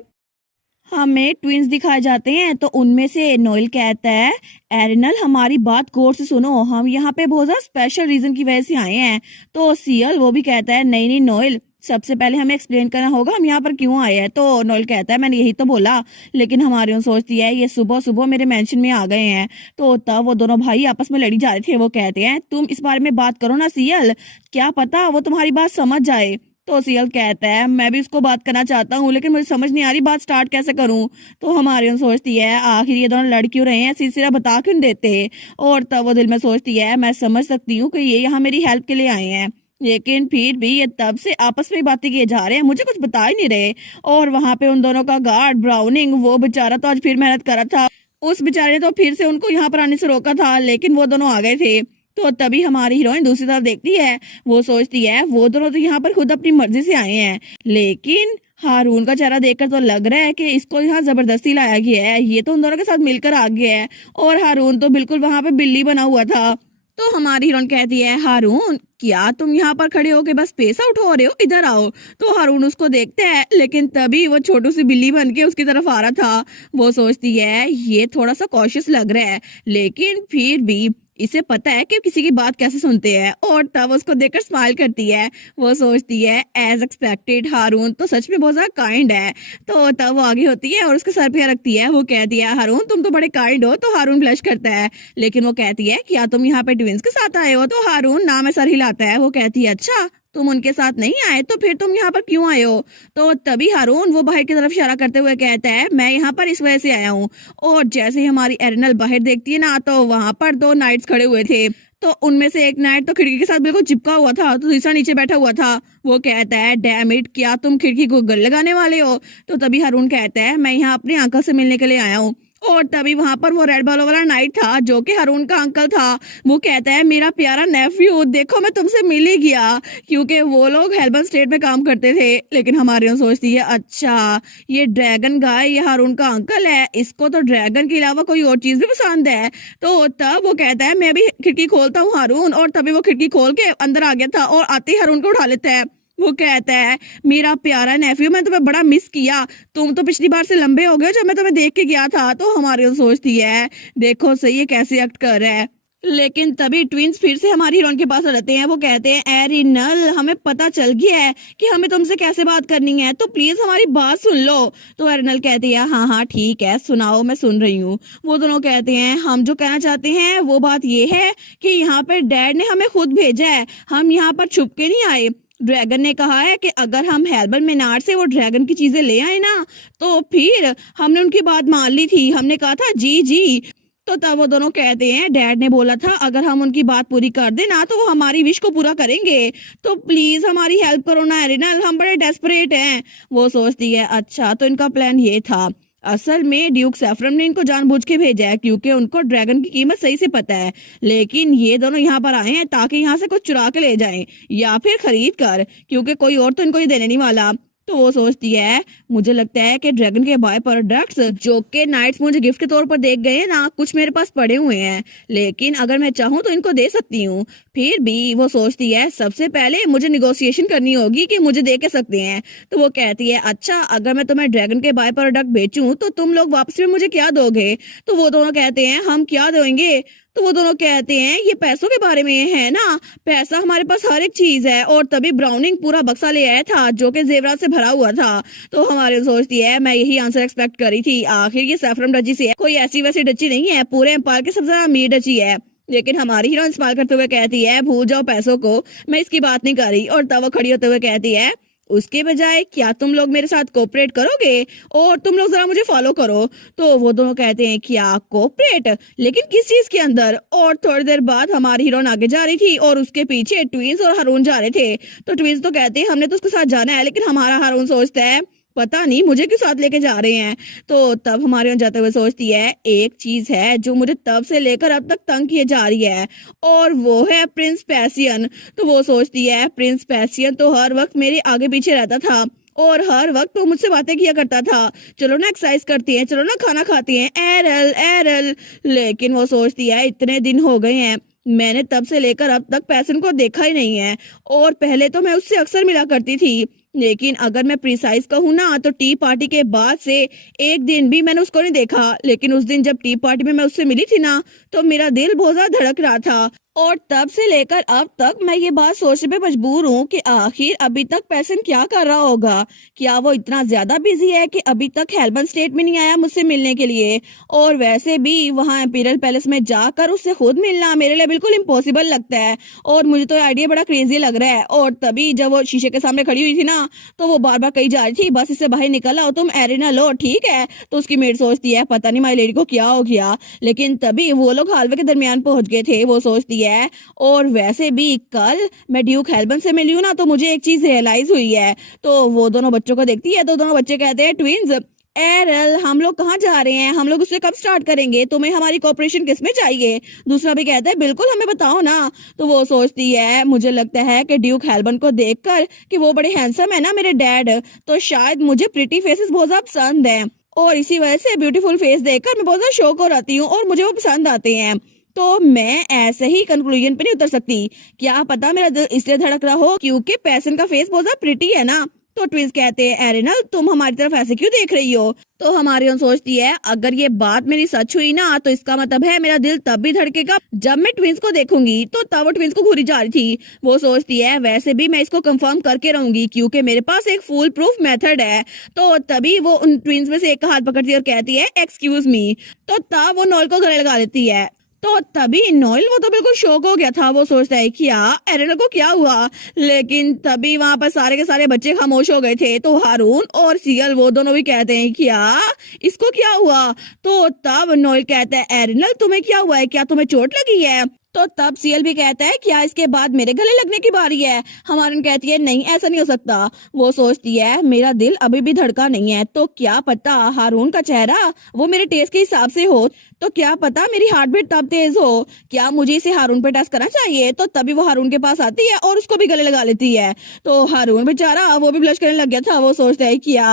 हमें ट्विंस दिखाए जाते हैं तो उनमें से नोएल कहता है एरिनल हमारी बात गौर से सुनो, हम यहाँ पे बहुत ज्यादा स्पेशल रीजन की वजह से आए हैं। तो सियल वो भी कहता है नहीं नहीं नोएल, सबसे पहले हमें एक्सप्लेन करना होगा हम यहाँ पर क्यों आए हैं। तो नोएल कहता है मैंने यही तो बोला, लेकिन हमारी सोचती है ये सुबह सुबह मेरे मेंशन में आ गए हैं। तो तब वो दोनों भाई आपस में लड़ी जा रहे थे। वो कहते हैं तुम इस बारे में बात करो ना सियल, क्या पता वो तुम्हारी बात समझ जाए। तो सियल कहता है मैं भी उसको बात करना चाहता हूँ, लेकिन मुझे समझ नहीं आ रही बात स्टार्ट कैसे करूँ। तो हमारी सोचती है आखिर ये दोनों लड़ क्यों रहे हैं, सिलसिला बता क्यों देते। और तब वो दिल में सोचती है मैं समझ सकती हूँ कि ये यहाँ मेरी हेल्प के लिए आए हैं, लेकिन फिर भी ये तब से आपस में बातें किए जा रहे हैं, मुझे कुछ बता ही नहीं रहे। और वहां पे उन दोनों का गार्ड ब्राउनिंग वो बेचारा तो आज फिर मेहनत कर रहा था, उस बेचारे ने तो फिर से उनको यहाँ पर आने से रोका था, लेकिन वो दोनों आ गए थे। तो तभी हमारी हीरोइन दूसरी तरफ देखती है, वो सोचती है वो दोनों तो यहाँ पर खुद अपनी मर्जी से आए हैं, लेकिन हारून का चेहरा देखकर तो लग रहा है कि इसको यहाँ जबरदस्ती लाया गया है, ये तो उन दोनों के साथ मिलकर आ गया है। और हारून तो बिल्कुल वहां पे बिल्ली बना हुआ था। तो हमारी हीरोइन कहती है हारून क्या तुम यहाँ पर खड़े होके बस पैसा उठा रहे हो, इधर आओ। तो हारून उसको देखते हैं, लेकिन तभी वो छोटू सी बिल्ली बन के उसकी तरफ आ रहा था। वो सोचती है ये थोड़ा सा कॉशियस लग रहा है, लेकिन फिर भी इसे पता है कि किसी की बात कैसे सुनते हैं। और तब उसको देखकर स्माइल करती है। वो सोचती है एज एक्सपेक्टेड हारून तो सच में बहुत ज्यादा काइंड है। तो तब वो आगे होती है और उसके सर पे रखती है। वो कहती है हारून तुम तो बड़े काइंड हो। तो हारून ब्लश करता है, लेकिन वो कहती है क्या तुम यहाँ पे ट्विंस के साथ आए हो। तो हारून ना में सर हिलाता है। वो कहती है अच्छा तुम उनके साथ नहीं आए तो फिर तुम यहाँ पर क्यों आए हो। तो तभी हारून वो बाहर की तरफ इशारा करते हुए कहता है मैं यहाँ पर इस वजह से आया हूँ। और जैसे ही हमारी एरिनल बाहर देखती है ना, तो वहां पर दो नाइट्स खड़े हुए थे। तो उनमें से एक नाइट तो खिड़की के साथ बिल्कुल चिपका हुआ था, तो दूसरा नीचे बैठा हुआ था। वो कहता है डैम इट क्या तुम खिड़की को गल लगाने वाले हो। तो तभी हारून कहता है मैं यहाँ अपने अंकल से मिलने के लिए आया हूँ। और तभी वहां पर वो रेड बालों वाला नाइट था जो कि हारून का अंकल था। वो कहता है मेरा प्यारा नेफ्यू देखो मैं तुमसे मिल ही गया, क्योंकि वो लोग हेल्बन स्टेट में काम करते थे। लेकिन हमारी सोचती है अच्छा ये ड्रैगन गाय ये हारून का अंकल है, इसको तो ड्रैगन के अलावा कोई और चीज भी पसंद है। तो तब वो कहता है मैं भी खिड़की खोलता हूँ हारून। और तभी वो खिड़की खोल के अंदर आ गया था और आते ही हारून को उठा लेता है। वो कहता है मेरा प्यारा नेफ्यू मैं तुम्हें बड़ा मिस किया, तुम तो पिछली बार से लंबे हो गए जब मैं तुम्हें देख के गया था। तो हमारी सोचती है देखो सही है कैसे एक्ट कर रहा है। लेकिन तभी ट्विंस फिर से हमारी हीरोइन के पास रहते हैं। वो कहते हैं एरिनल, हमें पता चल गया है कि हमें तुमसे कैसे बात करनी है, तो प्लीज हमारी बात सुन लो। तो एरिनल कहती है हाँ हाँ ठीक है, सुनाओ, मैं सुन रही हूँ। वो दोनों कहते हैं हम जो कहना चाहते हैं वो बात ये है कि यहाँ पर डैड ने हमें खुद भेजा है, हम यहाँ पर छुप के नहीं आए। ड्रैगन ने कहा है कि अगर हम हेल्बन मेनार से वो ड्रैगन की चीजें ले आए ना, तो फिर हमने उनकी बात मान ली थी, हमने कहा था जी जी। तो तब वो दोनों कहते हैं डैड ने बोला था अगर हम उनकी बात पूरी कर दें ना तो वो हमारी विश को पूरा करेंगे, तो प्लीज हमारी हेल्प करो ना एरिनल, हम बड़े डेस्परेट हैं। वो सोचती है अच्छा तो इनका प्लान ये था। असल में ड्यूक सैफरन ने इनको जानबूझ के भेजा है क्योंकि उनको ड्रैगन की कीमत सही से पता है, लेकिन ये दोनों यहाँ पर आए हैं ताकि यहाँ से कुछ चुरा के ले जाएं या फिर खरीद कर, क्योंकि कोई और तो इनको ये देने नहीं वाला। तो वो सोचती है मुझे लगता है कि ड्रैगन के बाय प्रोडक्ट्स जो के नाइट्स मुझे गिफ्ट के तौर पर दे गए हैं ना, कुछ मेरे पास पड़े हुए हैं, लेकिन अगर मैं चाहूँ तो इनको दे सकती हूँ। फिर भी वो सोचती है सबसे पहले मुझे निगोशिएशन करनी होगी कि मुझे दे के सकते हैं। तो वो कहती है अच्छा अगर मैं तुम्हें ड्रैगन के बाय प्रोडक्ट बेचूं तो तुम लोग वापस में मुझे क्या दोगे। तो वो दोनों कहते हैं हम क्या देंगे। तो वो दोनों कहते हैं ये पैसों के बारे में है ना, पैसा हमारे पास हर एक चीज है। और तभी ब्राउनिंग पूरा बक्सा ले आया था जो कि जेवरात से भरा हुआ था। तो हमारी सोचती है मैं यही आंसर एक्सपेक्ट करी थी, आखिर ये सैफरन डची से है, कोई ऐसी वैसी डची नहीं है, पूरे एम्पायर के सबसे ज्यादा अमीर डची है। लेकिन हमारी हीरोइन स्माइल करते हुए कहती है भूल जाओ पैसों को, मैं इसकी बात नहीं कर रही। और तब वो खड़ी होते हुए कहती है उसके बजाय क्या तुम लोग मेरे साथ कोऑपरेट करोगे और तुम लोग जरा मुझे फॉलो करो। तो वो दोनों कहते हैं क्या कोऑपरेट, लेकिन किस चीज के अंदर। और थोड़ी देर बाद हमारी हीरोइन आगे जा रही थी और उसके पीछे ट्विंस और हारून जा रहे थे। तो ट्विंस तो कहते हैं हमने तो उसके साथ जाना है, लेकिन हमारा हारून सोचता है पता नहीं मुझे क्यों साथ लेके जा रहे हैं। तो तब हमारे यहाँ जाते हुए सोचती है एक चीज है जो मुझे तब से लेकर अब तक तंग किए जा रही है, और वो है प्रिंस पैसियन। तो वो सोचती है प्रिंस पैसियन तो हर वक्त मेरे आगे पीछे रहता था और हर वक्त तो मुझसे बातें किया करता था, चलो ना एक्सरसाइज करती हैं, चलो ना खाना खाती हैं, एरल एरल। लेकिन वो सोचती है इतने दिन हो गए हैं मैंने तब से लेकर अब तक पैसन को देखा ही नहीं है, और पहले तो मैं उससे अक्सर मिला करती थी, लेकिन अगर मैं प्रिसाइज कहूँ ना तो टी पार्टी के बाद से एक दिन भी मैंने उसको नहीं देखा। लेकिन उस दिन जब टी पार्टी में मैं उससे मिली थी ना तो मेरा दिल बहुत ज्यादा धड़क रहा था, और तब से लेकर अब तक मैं ये बात सोचने पे मजबूर हूँ कि आखिर अभी तक पैसन क्या कर रहा होगा। क्या वो इतना ज्यादा बिजी है कि अभी तक हेल्बन स्टेट में नहीं आया मुझसे मिलने के लिए। और वैसे भी वहाँ इंपीरियल पैलेस में जाकर उससे खुद मिलना मेरे लिए बिल्कुल इम्पॉसिबल लगता है, और मुझे तो आइडिया बड़ा क्रेजी लग रहा है। और तभी जब वो शीशे के सामने खड़ी हुई थी ना तो वो बार बार कही जा रही थी बस इससे बाहर निकल आओ तुम, एरिनल हो ठीक है। तो उसकी मेड सोचती है पता नहीं माई लेडी को क्या हो गया। लेकिन तभी वो लोग हालवे के दरमियान पहुंच गए थे। वो सोचती है और वैसे भी कल मैं ड्यूक हेल्बन से मिली हूँ ना तो मुझे एक चीज रियलाइज हुई है। तो वो दोनों बच्चों को देखती है तो दोनों बच्चे कहते हैं ट्विंस एरल हम लोग कहाँ जा रहे हैं, हम लोग उससे कब स्टार्ट करेंगे, तुम्हें हमारी कोऑपरेशन किसमें चाहिए। दूसरा भी कहता है बिल्कुल हमें बताओ ना। तो वो सोचती है मुझे लगता है कि ड्यूक हेल्बन को देखकर कि वो बड़े हैंडसम है ना मेरे डैड, तो शायद मुझे प्रिटी फेसेस बहुत ज्यादा पसंद है, और इसी वजह से ब्यूटीफुल फेस देखकर मैं बहुत ज्यादा शौक हो जाती हूँ और मुझे वो पसंद आते हैं। तो मैं ऐसे ही कंक्लूजन पे नहीं उतर सकती, क्या पता मेरा दिल इसलिए धड़क रहा हो क्योंकि पैसन का फेस बहुत ज्यादा प्रिटी है ना। तो ट्विंस कहते हैं एरिनल तुम हमारी तरफ ऐसे क्यों देख रही हो। तो हमारी सोचती है अगर ये बात मेरी सच हुई ना तो इसका मतलब है मेरा दिल तब भी धड़केगा जब मैं ट्विंस को देखूंगी। तो तब वो ट्विंस को घूरी जा रही थी। वो सोचती है वैसे भी मैं इसको कंफर्म करके रहूंगी क्योंकि मेरे पास एक फुल प्रूफ मेथड है। तो तभी वो उन ट्विंस में से एक का हाथ पकड़ती है और कहती है एक्सक्यूज मी। तो तब वो नॉल को गले लगा लेती है। तो तभी नोएल वो तो बिल्कुल शॉक हो गया था। वो सोचता है क्या एरिनल को क्या हुआ, लेकिन तभी वहां पर सारे के सारे बच्चे खामोश हो गए थे। तो हारून और सियल वो दोनों भी कहते हैं क्या इसको क्या हुआ। तो तब नोएल कहता है एरिनल तुम्हें क्या हुआ है, क्या तुम्हें चोट लगी है। तो तब सीएल भी कहता है क्या इसके बाद मेरे गले लगने की बारी है। हमारन कहती है नहीं ऐसा नहीं हो सकता। वो सोचती है मेरा दिल अभी भी धड़का नहीं है, तो क्या पता हारून का चेहरा वो मेरे टेस्ट के हिसाब से हो, तो क्या पता मेरी हार्ट बीट तब तेज हो, क्या मुझे इसे हारून पे टेस्ट करना चाहिए। तो तभी वो हारून के पास आती है और उसको भी गले लगा लेती है। तो हारून बेचारा वो भी ब्लश करने लग गया था। वो सोचता है क्या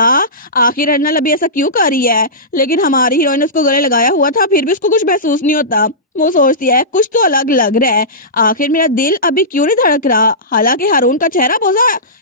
आखिर अर्नल अभी ऐसा क्यों कर रही है, लेकिन हमारी हीरोइन ने उसको गले लगाया हुआ था फिर भी उसको कुछ महसूस नहीं होता। वो सोचती है कुछ तो अलग लग रहा है, आखिर मेरा दिल अभी क्यों नहीं धड़क रहा। हालांकि हारून का चेहरा बहुत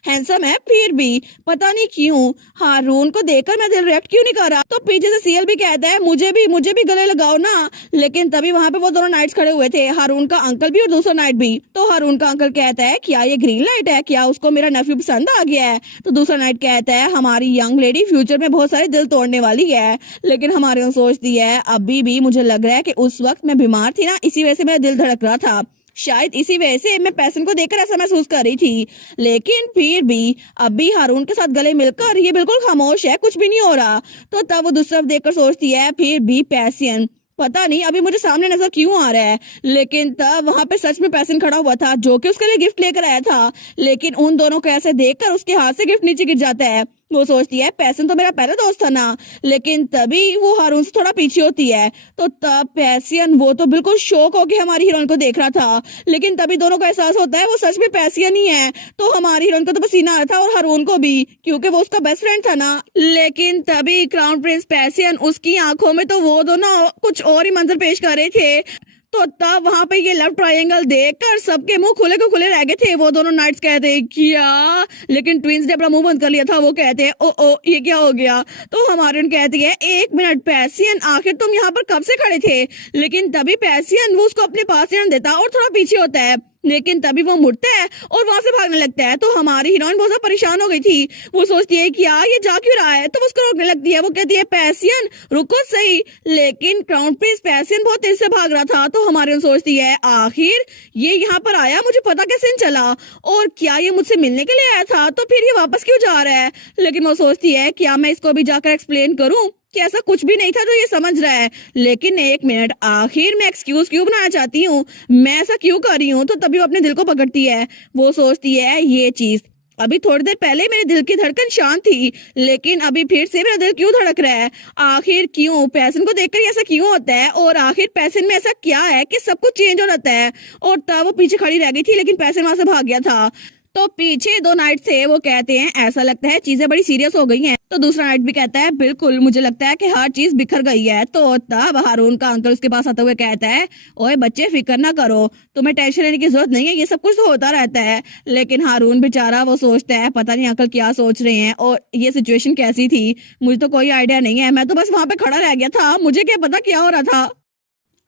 हैंडसम है, फिर भी पता नहीं क्यों हारून को देखकर मेरा दिल रिएक्ट क्यों नहीं कर रहा। तो पीछे से सीएल भी कहता है मुझे भी गले लगाओ ना। लेकिन तभी वहां पे वो दोनों नाइट्स खड़े हुए थे, हारून का अंकल भी और दूसरा नाइट भी। तो हारून का अंकल कहता है क्या ये ग्रीन लाइट है, क्या उसको मेरा नेफ्यू पसंद आ गया है। तो दूसरा नाइट कहता है हमारी यंग लेडी फ्यूचर में बहुत सारे दिल तोड़ने वाली है। लेकिन हमारी सोचती है अभी भी मुझे लग रहा है कि उस वक्त मैं बीमार थी ना, इसी वजह से मेरा दिल धड़क रहा था, शायद इसी वजह से मैं पैसन को देखकर ऐसा महसूस कर रही थी। लेकिन फिर भी अभी हारून के साथ गले मिलकर ये बिल्कुल खामोश है, कुछ भी नहीं हो रहा। तो तब वो दूसरी तरफ देखकर सोचती है फिर भी पैसन पता नहीं अभी मुझे सामने नजर क्यों आ रहा है। लेकिन तब वहां पे सच में पैसन खड़ा हुआ था जो कि उसके लिए गिफ्ट लेकर आया था। लेकिन उन दोनों को ऐसे देखकर उसके हाथ से गिफ्ट नीचे गिर जाता है। वो सोचती है पैसन तो मेरा पहला दोस्त था ना। लेकिन तभी वो हारून से थोड़ा पीछे होती है। तो तब पैसियन वो तो बिल्कुल शौक होके हमारी हीरोइन को देख रहा था। लेकिन तभी दोनों को एहसास होता है वो सच में पैसियन ही है। तो हमारी हीरोइन को तो पसीना आ रहा था और हारून को भी, क्योंकि वो उसका बेस्ट फ्रेंड था ना। लेकिन तभी क्राउन प्रिंस पैसियन उसकी आंखों में तो वो दोनों कुछ और ही मंजर पेश कर रहे थे। तो तब वहां पे ये लव ट्रायंगल देखकर सबके मुंह खुले को खुले रह गए थे। वो दोनों नाइट्स कहते हैं क्या, लेकिन ट्विंस ने अपना मुंह बंद कर लिया था। वो कहते हैं ओ ये क्या हो गया। तो हमारे कहती है एक मिनट पैसियन आखिर तुम यहाँ पर कब से खड़े थे। लेकिन तभी पैसियन वो उसको अपने पास नहीं देता और थोड़ा पीछे होता है। लेकिन तभी वो मुड़ता है और वहां से भागने लगता है। तो हमारी हीरोइन बहुत ज्यादा परेशान हो गई थी। वो सोचती है कि यार ये जा क्यों रहा है। तो वो उसको रोकने लगती है। वो कहती है पैसियन रुको सही। लेकिन क्राउन प्रिंस पैसियन बहुत तेज से भाग रहा था। तो हमारी सोचती है आखिर ये यहाँ पर आया, मुझे पता कैसे नहीं चला, और क्या ये मुझसे मिलने के लिए आया था, तो फिर ये वापस क्यों जा रहा है। लेकिन वो सोचती है क्या मैं इसको भी जाकर एक्सप्लेन करूं कि ऐसा कुछ भी नहीं था जो ये समझ रहा है। लेकिन एक मिनट आखिर मैं एक्सक्यूज क्यों बनाना चाहती हूँ, मैं ऐसा क्यों कर रही हूँ। तो तभी वो अपने दिल को पकड़ती है। वो सोचती है ये चीज अभी थोड़ी देर पहले मेरे दिल की धड़कन शांत थी, लेकिन अभी फिर से मेरा दिल क्यों धड़क रहा है। आखिर क्यों, पैसन को देखकर ऐसा क्यों होता है, और आखिर पैसन में ऐसा क्या है कि सब कुछ चेंज हो जाता है। और तब वो पीछे खड़ी रह गई थी, लेकिन पैसन वहां से भाग गया था। तो पीछे दो नाइट थे। वो कहते हैं ऐसा लगता है चीजें बड़ी सीरियस हो गई हैं। तो दूसरा नाइट भी कहता है बिल्कुल मुझे लगता है कि हर चीज बिखर गई है। तो तब हारून का अंकल उसके पास आते हुए कहता है ओए बच्चे फिक्र ना करो, तुम्हें टेंशन लेने की जरूरत नहीं है, ये सब कुछ तो होता रहता है। लेकिन हारून बेचारा वो सोचता है पता नहीं अंकल क्या सोच रहे हैं और ये सिचुएशन कैसी थी, मुझे तो कोई आइडिया नहीं है, मैं तो बस वहां पे खड़ा रह गया था, मुझे क्या पता क्या हो रहा था।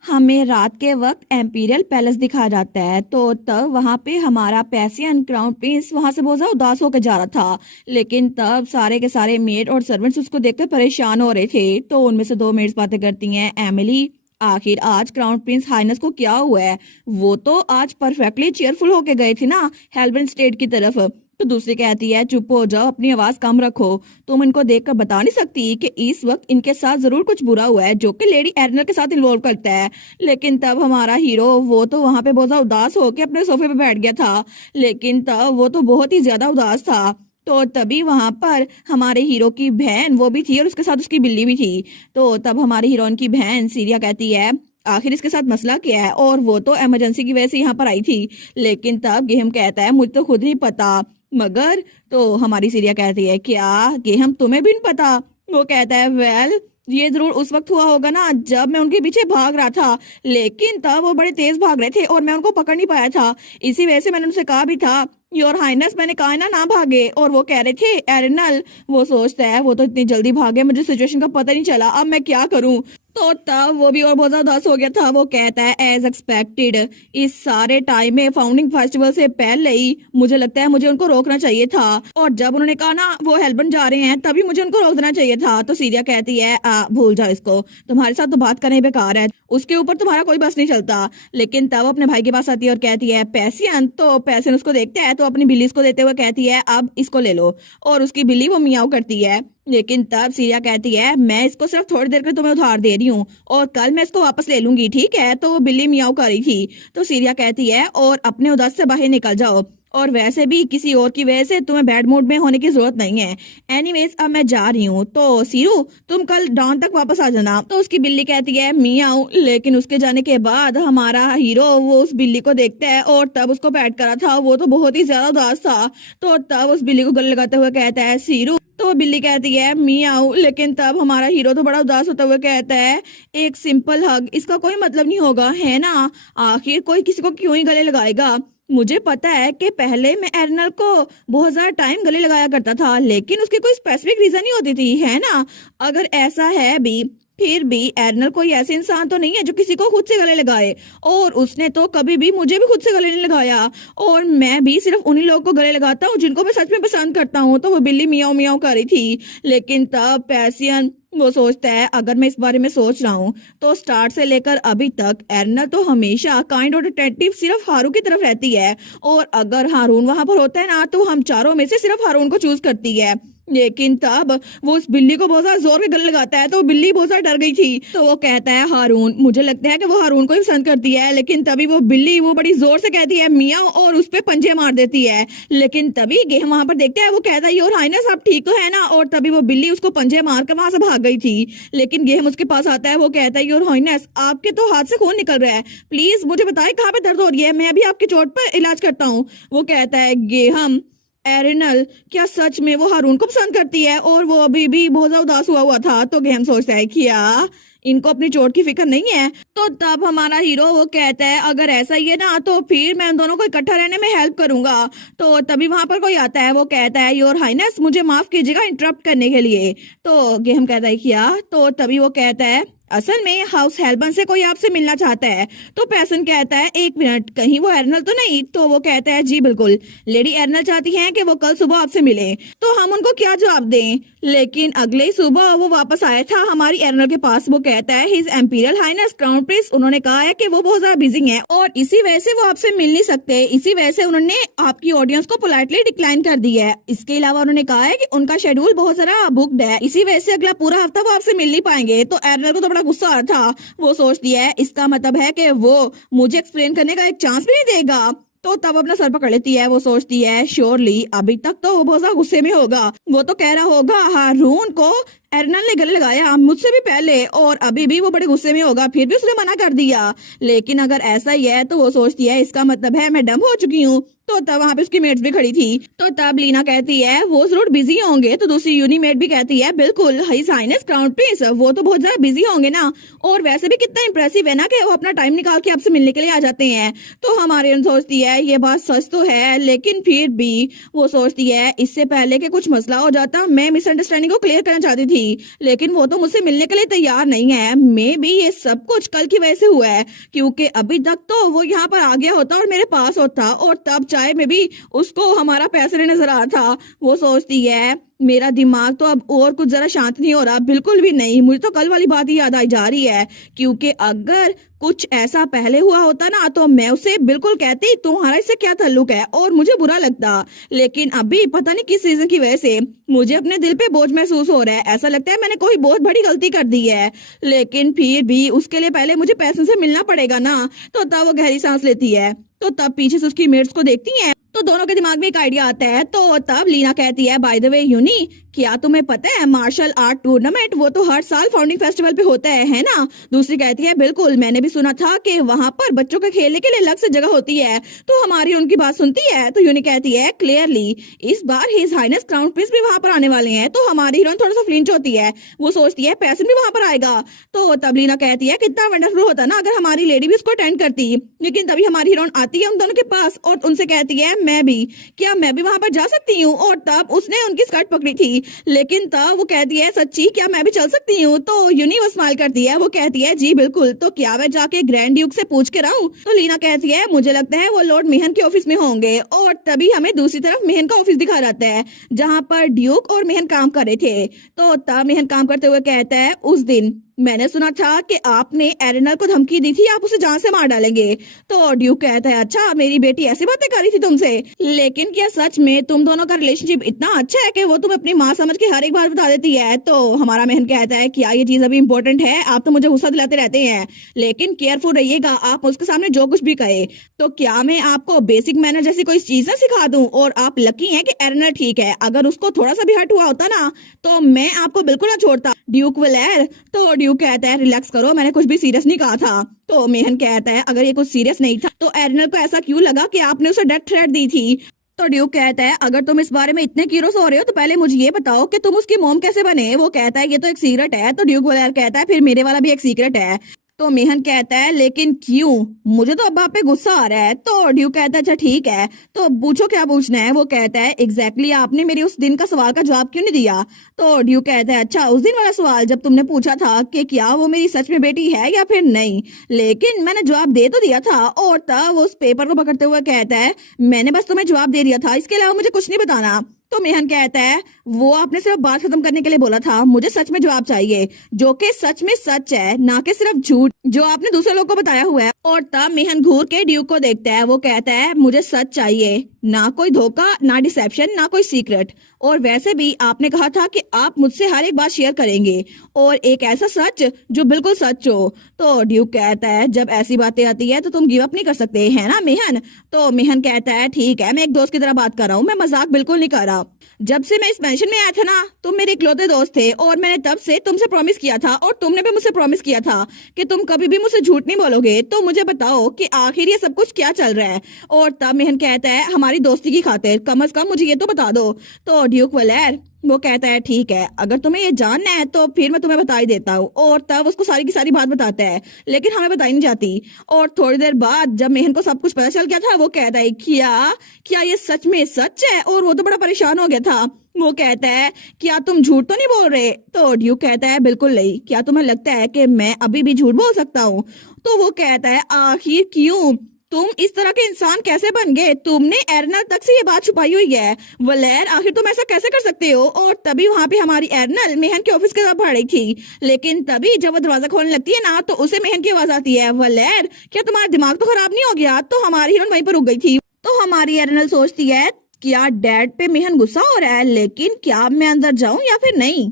हमें रात के वक्त एम्पीरियल पैलेस दिखाया जाता है। तो तब वहां पे हमारा पैसियन क्राउन प्रिंस वहां से बहुत ज्यादा उदास होकर जा रहा था। लेकिन तब सारे के सारे मेड और सर्वेंट्स उसको देखकर परेशान हो रहे थे। तो उनमें से दो मेड्स बातें करती हैं, एमिली आखिर आज क्राउन प्रिंस हाइनेस को क्या हुआ है, वो तो आज परफेक्टली चेयरफुल होके गए थे ना हेल्बन स्टेट की तरफ। तो दूसरी कहती है चुप हो जाओ, अपनी आवाज कम रखो, तुम इनको देखकर बता नहीं सकती कि इस वक्त इनके साथ जरूर कुछ बुरा हुआ है जो कि लेडी एरनल के साथ इन्वॉल्व करता है। लेकिन तब हमारा हीरो वो तो वहां पे बहुत ज्यादा उदास होकर अपने सोफे पे बैठ गया था। लेकिन तब वो तो बहुत ही ज्यादा उदास था। तो तभी वहां पर हमारे हीरो की बहन वो भी थी और उसके साथ उसकी बिल्ली भी थी। तो तब हमारे हीरोइन की बहन सीरिया कहती है आखिर इसके साथ मसला क्या है, और वो तो इमरजेंसी की वजह से यहाँ पर आई थी। लेकिन तब गेहम कहता है मुझे तो खुद नहीं पता, मगर तो हमारी सीरिया कहती है क्या गेहम तुम्हें भी नहीं पता। वो कहता है वेल ये जरूर उस वक्त हुआ होगा ना जब मैं उनके पीछे भाग रहा था, लेकिन तब वो बड़े तेज भाग रहे थे और मैं उनको पकड़ नहीं पाया था, इसी वजह से मैंने उनसे कहा भी था योर हाइनेस मैंने कहा ना भागे, और वो कह रहे थे एरनल। वो सोचता है वो तो इतनी जल्दी भागे मुझे सिचुएशन का पता नहीं चला, अब मैं क्या करूं। तो तब वो भी और बहुत ज्यादा उदास हो गया था। वो कहता है एज एक्सपेक्टेड इस सारे टाइम में फाउंडिंग फेस्टिवल से पहले ही मुझे लगता है मुझे उनको रोकना चाहिए था, और जब उन्होंने कहा ना वो हेल्बन जा रहे हैं तभी मुझे उनको रोक देना चाहिए था। तो सीरिया कहती है भूल जाओ इसको, तुम्हारे साथ तो बात करना ही बेकार है, उसके ऊपर तुम्हारा कोई बस नहीं चलता। लेकिन तब अपने भाई के पास आती है और कहती है पैसियन। तो पैसियन उसको देखता है तो अपनी बिल्ली को देते हुए कहती है अब इसको ले लो, और उसकी बिल्ली वो मियाऊ करती है। लेकिन तब सीरिया कहती है मैं इसको सिर्फ थोड़ी देर के लिए तुम्हें उधार दे रही हूँ और कल मैं इसको वापस ले लूंगी, ठीक है। तो वो बिल्ली मियाऊ कर रही थी। तो सीरिया कहती है और अपने उदास से बाहर निकल जाओ, और वैसे भी किसी और की वजह से तुम्हें बैड मूड में होने की जरूरत नहीं है। एनीवेज अब मैं जा रही हूँ, तो सीरू तुम कल डाउन तक वापस आ जाना। तो उसकी बिल्ली कहती है मियाऊ। लेकिन उसके जाने के बाद हमारा हीरो वो उस बिल्ली को देखता है और तब उसको पैट करा था, वो तो बहुत ही ज्यादा उदास था। तो तब उस बिल्ली को गले लगाते हुए कहता है सीरू। तो बिल्ली कहती है मियाऊ। लेकिन तब हमारा हीरो तो बड़ा उदास होते हुए कहता है एक सिंपल हग, इसका कोई मतलब नहीं होगा है ना, आखिर कोई किसी को क्यों ही गले लगाएगा। मुझे पता है कि पहले मैं एर्नल को बहुत ज्यादा टाइम गले लगाया करता था, लेकिन उसकी कोई स्पेसिफिक रीजन नहीं होती थी है ना। अगर ऐसा है भी, फिर भी एर्नल कोई ऐसे इंसान तो नहीं है जो किसी को खुद से गले लगाए, और उसने तो कभी भी मुझे भी खुद से गले नहीं लगाया, और मैं भी सिर्फ उन्हीं लोगों को गले लगाता हूँ जिनको मैं सच में पसंद करता हूँ। तो वो बिल्ली मियाऊ मियाऊ कर रही थी। लेकिन तब पैसियन वो सोचता है अगर मैं इस बारे में सोच रहा हूँ तो स्टार्ट से लेकर अभी तक एर्नल तो हमेशा काइंड और डिटेक्टिव सिर्फ हारून की तरफ रहती है, और अगर हारून वहां पर होता है ना तो हम चारों में से सिर्फ हारून को चूज करती है। लेकिन तब वो उस बिल्ली को बहुत ज्यादा जोर के गले लगाता है, तो बिल्ली बहुत ज्यादा डर गई थी। तो वो कहता है हारून, मुझे लगता है कि वो हारून को ही पसंद करती है। लेकिन तभी वो बिल्ली वो बड़ी जोर से कहती है मियाँ और उस पे पंजे मार देती है। लेकिन तभी गेम वहां पर देखते हैं, वो कहता है योर हाइनेस आप ठीक तो है ना, और तभी वो बिल्ली उसको पंजे मार कर वहां से भाग गई थी। लेकिन गेम उसके पास आता है, वो कहता है योर हाइनेस आपके तो हाथ से खून निकल रहा है, प्लीज मुझे बताए कहाँ पे दर्द हो रही है, मैं अभी आपकी चोट पर इलाज करता हूँ। वो कहता है गेहम एरिनल क्या सच में वो हारून को पसंद करती है, और वो अभी भी बहुत ज्यादा उदास हुआ था। तो गेम सोचता है क्या इनको अपनी चोट की फिक्र नहीं है। तो तब हमारा हीरो वो कहता है अगर ऐसा ही है ना तो फिर मैं उन दोनों को इकट्ठा रहने में हेल्प करूंगा। तो तभी वहां पर कोई आता है, वो कहता है योर हाइनेस मुझे माफ कीजिएगा इंटरप्ट करने के लिए। तो गेम कहता है क्या, तो तभी वो कहता है असल में हाउस हेल्पन से कोई आपसे मिलना चाहता है। तो पैसन कहता है एक मिनट, कहीं वो एर्नल तो नहीं। तो वो कहता है जी बिल्कुल, लेडी एर्नल चाहती हैं कि वो कल सुबह आपसे मिले। तो हम उनको क्या जवाब दें। लेकिन अगले ही सुबह वो वापस आया था हमारी एर्नल के पास। वो कहता है his imperial highness crown prince, उन्होंने कहा है कि वो बहुत ज्यादा बिजी हैं और इसी वजह से वो आपसे मिल नहीं सकते, इसी वजह से उन्होंने आपकी ऑडियंस को पोलाइटली डिक्लाइन कर दी है। इसके अलावा उन्होंने कहा है कि उनका शेड्यूल बहुत सारा बुक्ड है, इसी वजह से अगला पूरा हफ्ता वो आपसे मिल नहीं पाएंगे। तो एर्नल को तो बड़ा गुस्सा आ रहा था। वो सोचती है इसका मतलब है कि वो मुझे एक्सप्लेन करने का एक चांस भी नहीं देगा। तो तब अपना सर पकड़ लेती है। वो सोचती है श्योरली अभी तक तो वो बहुत ज्यादा गुस्से में होगा, वो तो कह रहा होगा हारून को एर्नल ने गले लगाया मुझसे भी पहले, और अभी भी वो बड़े गुस्से में होगा, फिर भी उसने मना कर दिया। लेकिन अगर ऐसा ही है तो वो सोचती है इसका मतलब है मैं डम हो चुकी हूँ। तो तब वहां पे उसकी मेट्स भी खड़ी थी। तो तब लीना कहती है वो जरूर बिजी होंगे। तो दूसरी यूनिमेट भी कहती है बिल्कुल हिज हाइनेस क्राउन प्रिंस वो तो बहुत ज्यादा बिजी होंगे ना, और वैसे भी कितना इंप्रेसिव है ना कि वो अपना टाइम निकाल के आपसे मिलने के लिए आ जाते हैं। तो हमारी सोचती है ये बात सच तो है, लेकिन फिर भी वो सोचती है इससे पहले कि कुछ मसला हो जाता मैं मिसअंडरस्टैंडिंग को क्लियर करना चाहती थी, लेकिन वो तो मुझसे मिलने के लिए तैयार नहीं है। मे भी ये सब कुछ कल की वजह से हुआ है, क्योंकि अभी तक तो वो यहाँ पर आ गया होता और मेरे पास होता, और तब चाय में भी उसको हमारा पैसे नजर आ रहा था। वो सोचती है मेरा दिमाग तो अब और कुछ जरा शांत नहीं हो रहा, बिल्कुल भी नहीं। मुझे तो कल वाली बात ही याद आई जा रही है, क्योंकि अगर कुछ ऐसा पहले हुआ होता ना तो मैं उसे बिल्कुल कहती तुम्हारा इससे क्या ताल्लुक है और मुझे बुरा लगता। लेकिन अभी पता नहीं किस रीजन की वजह से मुझे अपने दिल पे बोझ महसूस हो रहा है, ऐसा लगता है मैंने कोई बहुत बड़ी गलती कर दी है। लेकिन फिर भी उसके लिए पहले मुझे पैसे से मिलना पड़ेगा ना। तो तब वो गहरी सांस लेती है। तो तब पीछे से उसकी मेट्स को देखती है, तो दोनों के दिमाग में एक आइडिया आता है। तो तब लीना कहती है बाय द वे यूनी, क्या तुम्हें पता है मार्शल आर्ट टूर्नामेंट वो तो हर साल फाउंडिंग फेस्टिवल पे होता है ना। दूसरी कहती है बिल्कुल, मैंने भी सुना था कि वहां पर बच्चों के खेलने के लिए अलग से जगह होती है। तो हमारी उनकी बात सुनती है। तो यूनी कहती है क्लियरली इस बार हिज हाइनेस क्राउन प्रिंस भी वहां पर आने वाले हैं। तो हमारी हीरोइन थोड़ा सा फ्लिंच होती है, वो सोचती है पैसन भी वहां पर आएगा। तो तब लीना कहती है कितना वंडरफुल होता ना अगर हमारी लेडी भी उसको अटेंड करती। लेकिन तभी हमारी हीरोइन आती है उन दोनों के पास और उनसे कहती है मैं भी, क्या मैं भी वहां पर जा सकती हूँ। और तब उसने उनकी स्कर्ट पकड़ी थी, लेकिन तब वो कहती है सच्ची क्या मैं भी चल सकती हूँ। तो यूनी वो स्माइल करती है, वो कहती है जी बिल्कुल, तो क्या मैं जाके ग्रैंड ड्यूक से पूछ के रहूं। तो लीना कहती है मुझे लगता है वो लॉर्ड मेहन के ऑफिस में होंगे। और तभी हमें दूसरी तरफ मेहन का ऑफिस दिखा जाता है जहाँ पर ड्यूक और मेहन काम कर रहे थे। तो तब मेहन काम करते हुए कहता है उस दिन मैंने सुना था कि आपने एरिनल को धमकी दी थी, आप उसे जान से मार डालेंगे। तो ड्यूक कहता है अच्छा मेरी बेटी ऐसी बातें कर रही थी तुमसे, लेकिन क्या सच में तुम दोनों का रिलेशनशिप इतना अच्छा है कि वो तुम अपनी माँ समझ के हर एक बात बता देती है? तो हमारा मेहन कहता है क्या ये चीज अभी इंपॉर्टेंट है? आप तो मुझे गुस्सा दिलाते रहते हैं, लेकिन केयरफुल रहिएगा, आप उसके सामने जो कुछ भी कहे। तो क्या मैं आपको बेसिक मैनर जैसी कोई चीज ना सिखा दूं? और आप लकी हैं कि एरिनल ठीक है, अगर उसको थोड़ा सा भी हर्ट हुआ होता ना तो मैं आपको बिल्कुल ना छोड़ता ड्यूक वलेर। तो ड्यूक कहता है रिलैक्स करो, मैंने कुछ भी सीरियस नहीं कहा था। तो मेहन कहता है अगर ये कुछ सीरियस नहीं था तो एरिनल को ऐसा क्यों लगा कि आपने उसे डेथ थ्रेट दी थी? तो ड्यूक कहता है अगर तुम इस बारे में इतने क्यूरियस हो रहे हो तो पहले मुझे ये बताओ कि तुम उसकी मॉम कैसे बने? वो कहता है ये तो एक सीक्रेट है। तो ड्यूक वलेर कहता है फिर मेरे वाला भी एक सीक्रेट है। तो मेहन कहता है लेकिन क्यों? मुझे तो अब आप पे गुस्सा आ रहा है। तो ड्यूक कहता है अच्छा ठीक है, तो पूछो क्या पूछना है? वो कहता है एग्जैक्टली आपने मेरे उस दिन का सवाल का जवाब क्यों नहीं दिया? तो ड्यूक कहता है अच्छा उस दिन वाला सवाल जब तुमने पूछा था कि क्या वो मेरी सच में बेटी है या फिर नहीं, लेकिन मैंने जवाब दे तो दिया था। और तब वो उस पेपर को पकड़ते हुए कहता है मैंने बस तुम्हें जवाब दे दिया था, इसके अलावा मुझे कुछ नहीं बताना। तो मेहन कहता है वो आपने सिर्फ बात खत्म करने के लिए बोला था, मुझे सच में जवाब चाहिए जो कि सच में सच है, ना कि सिर्फ झूठ जो आपने दूसरे लोगों को बताया हुआ है। और तब मेहन घूर के ड्यूक को देखता है, वो कहता है मुझे सच चाहिए, ना कोई धोखा, ना डिसेप्शन, ना कोई सीक्रेट। और वैसे भी आपने कहा था कि आप मुझसे हर एक बात शेयर करेंगे और एक ऐसा सच जो बिल्कुल सच हो। तो ड्यूक कहता है जब ऐसी बातें आती है तो तुम गिव अप नहीं कर सकते है ना मेहन? तो मेहन कहता है ठीक है, मैं एक दोस्त की तरह बात कर रहा हूँ, मैं मजाक बिल्कुल नहीं कर रहा। जब से मैं इस पेंशन में आया था ना तुम मेरे इकलौते दोस्त थे और मैंने तब से तुमसे प्रॉमिस किया था और तुमने भी मुझसे प्रॉमिस किया था कि तुम कभी भी मुझसे झूठ नहीं बोलोगे। तो मुझे बताओ कि आखिर ये सब कुछ क्या चल रहा है? और तब मेहन कहता है हमारी दोस्ती की खातिर कम से कम मुझे ये तो बता दो। तो ड्यूक वलेर वो कहता है ठीक है, अगर तुम्हें ये जानना है तो फिर मैं तुम्हें बता ही देता हूँ। और तब उसको सारी की सारी बात बताता है, लेकिन हमें बताई नहीं जाती। और थोड़ी देर बाद जब मेहन को सब कुछ पता चल गया था वो कहता है क्या क्या ये सच में सच है? और वो तो बड़ा परेशान हो गया था। वो कहता है क्या तुम झूठ तो नहीं बोल रहे? तो ड्यूक कहता है बिल्कुल नहीं, क्या तुम्हें लगता है कि मैं अभी भी झूठ बोल सकता हूँ? तो वो कहता है आखिर क्यों? तुम इस तरह के इंसान कैसे बन गए? तुमने एरिनल तक से ये बात छुपाई हुई है। वलेर आखिर तुम ऐसा कैसे कर सकते हो? और तभी वहां पे हमारी एरिनल मेहन के ऑफिस की तरफ बढ़ रही थी, लेकिन तभी जब वो दरवाजा खोलने लगती है ना तो उसे मेहन की आवाज आती है वलेर क्या तुम्हारा दिमाग तो खराब नहीं हो गया? तो हमारी हीरोइन वहीं पर रुक गई थी। तो हमारी एरिनल सोचती है क्या डैड पे मेहन गुस्सा हो रहा है, लेकिन क्या मैं अंदर जाऊं या फिर नहीं?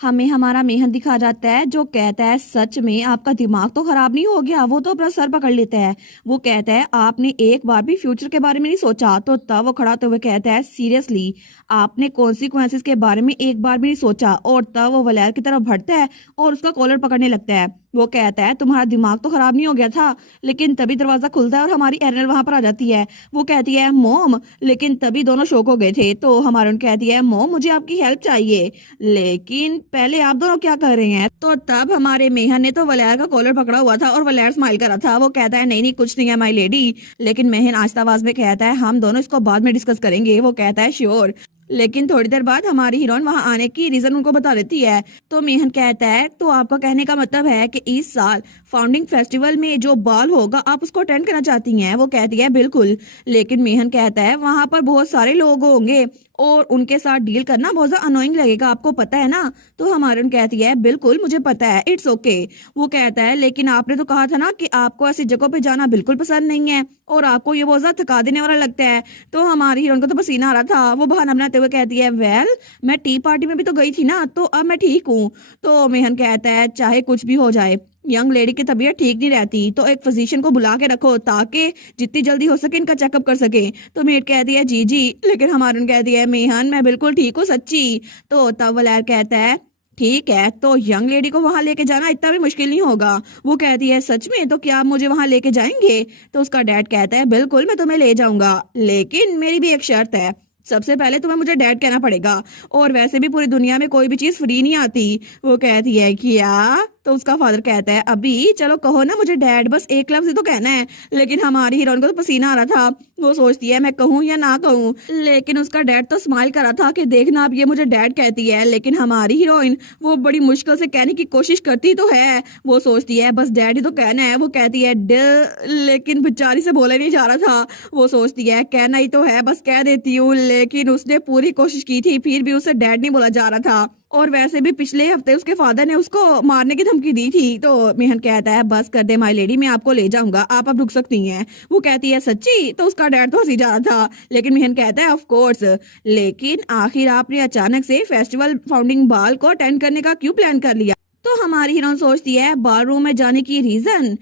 हमें हमारा मेहन दिखा जाता है जो कहता है सच में आपका दिमाग तो खराब नहीं हो गया? वो तो अपना सर पकड़ लेता है। वो कहता है आपने एक बार भी फ्यूचर के बारे में नहीं सोचा? तो तब वो खड़ा होते हुए कहता है सीरियसली आपने कॉन्सिक्वेंसेस के बारे में एक बार भी नहीं सोचा? और तब वो वलेर की तरफ बढ़ता है और उसका कॉलर पकड़ने लगता है। वो कहता है तुम्हारा दिमाग तो खराब नहीं हो गया था? लेकिन तभी दरवाजा खुलता है और हमारी एरिनल वहां पर आ जाती है। वो कहती है मॉम, लेकिन तभी दोनों शॉक हो गए थे। तो हमारी कहती है मॉम मुझे आपकी हेल्प चाहिए, लेकिन पहले आप दोनों क्या कर रहे हैं? तो तब हमारे मेहन ने तो वलेर का कॉलर पकड़ा हुआ था और वलेर स्माइल कर रहा था। वो कहता है नहीं नहीं कुछ नहीं है माई लेडी। लेकिन मेहन आहिस्ता आवाज में कहता है हम दोनों इसको बाद में डिस्कस करेंगे। वो कहता है श्योर। लेकिन थोड़ी देर बाद हमारी हीरोइन वहां आने की रीजन उनको बता देती है। तो मेहन कहता है तो आपका कहने का मतलब है कि इस साल फाउंडिंग फेस्टिवल में जो बॉल होगा आप उसको अटेंड करना चाहती हैं? वो कहती है बिल्कुल। लेकिन मेहन कहता है वहां पर बहुत सारे लोग होंगे और उनके साथ डील करना बहुत ज्यादा अनोइंग लगेगा, आपको पता है ना? तो हमारी कहती है बिल्कुल मुझे पता है, इट्स ओके। वो कहता है लेकिन आपने तो कहा था ना कि आपको ऐसी जगहों पे जाना बिल्कुल पसंद नहीं है और आपको ये बहुत ज्यादा थका देने वाला लगता है। तो हमारी हीरोइन को तो पसीना आ रहा था। वो बहाना बनाते हुए कहती है वेल मैं टी पार्टी में भी तो गई थी ना, तो अब मैं ठीक हूँ। तो मेहन कहता है चाहे कुछ भी हो जाए यंग लेडी की तबीयत ठीक नहीं रहती तो एक फिजिशियन को बुला के रखो ताकि जितनी जल्दी हो सके इनका चेकअप कर सके। तो मेड कहती है जी जी। लेकिन हमारी कहती है मेहन मैं बिल्कुल ठीक हूँ सच्ची। तो तब वलेर कहता है ठीक है, तो यंग लेडी को वहां लेके जाना इतना भी मुश्किल नहीं होगा। वो कहती है सच में? तो क्या आप मुझे वहां लेके जाएंगे? तो उसका डैड कहता है बिल्कुल मैं तुम्हें ले जाऊंगा, लेकिन मेरी भी एक शर्त है। सबसे पहले तुम्हें मुझे डैड कहना पड़ेगा और वैसे भी पूरी दुनिया में कोई भी चीज फ्री नहीं आती। वो कहती है क्या? तो उसका फादर कहता है अभी चलो कहो ना मुझे डैड, बस एक लफ्ज ही तो कहना है। लेकिन हमारी हीरोइन को तो पसीना आ रहा था। वो सोचती है मैं कहूँ या ना कहूँ, लेकिन उसका डैड तो स्माइल कर रहा था कि देखना अब ये मुझे डैड कहती है। लेकिन हमारी हीरोइन वो बड़ी मुश्किल से कहने की कोशिश करती तो है। वो सोचती है बस डैड ही तो कहना है। वो कहती है ड, लेकिन बेचारी से बोला नहीं जा रहा था। वो सोचती है कहना ही तो है, बस कह देती हूँ। लेकिन उसने पूरी कोशिश की थी फिर भी उसे डैड नहीं बोला जा रहा था। और वैसे भी पिछले हफ्ते उसके फादर ने उसको मारने की धमकी दी थी। तो मेहन कहता है बस कर दे माय लेडी, मैं आपको ले जाऊंगा, आप अब रुक सकती हैं। वो कहती है सच्ची? तो उसका डैड तो हंसी जा रहा था, लेकिन मेहन कहता है ऑफ कोर्स, लेकिन आखिर आपने अचानक से फेस्टिवल फाउंडिंग बॉल को अटेंड करने का क्यों प्लान कर लिया? तो हमारी हीरोइन सोचती है बार रूम में जाने की रीजन,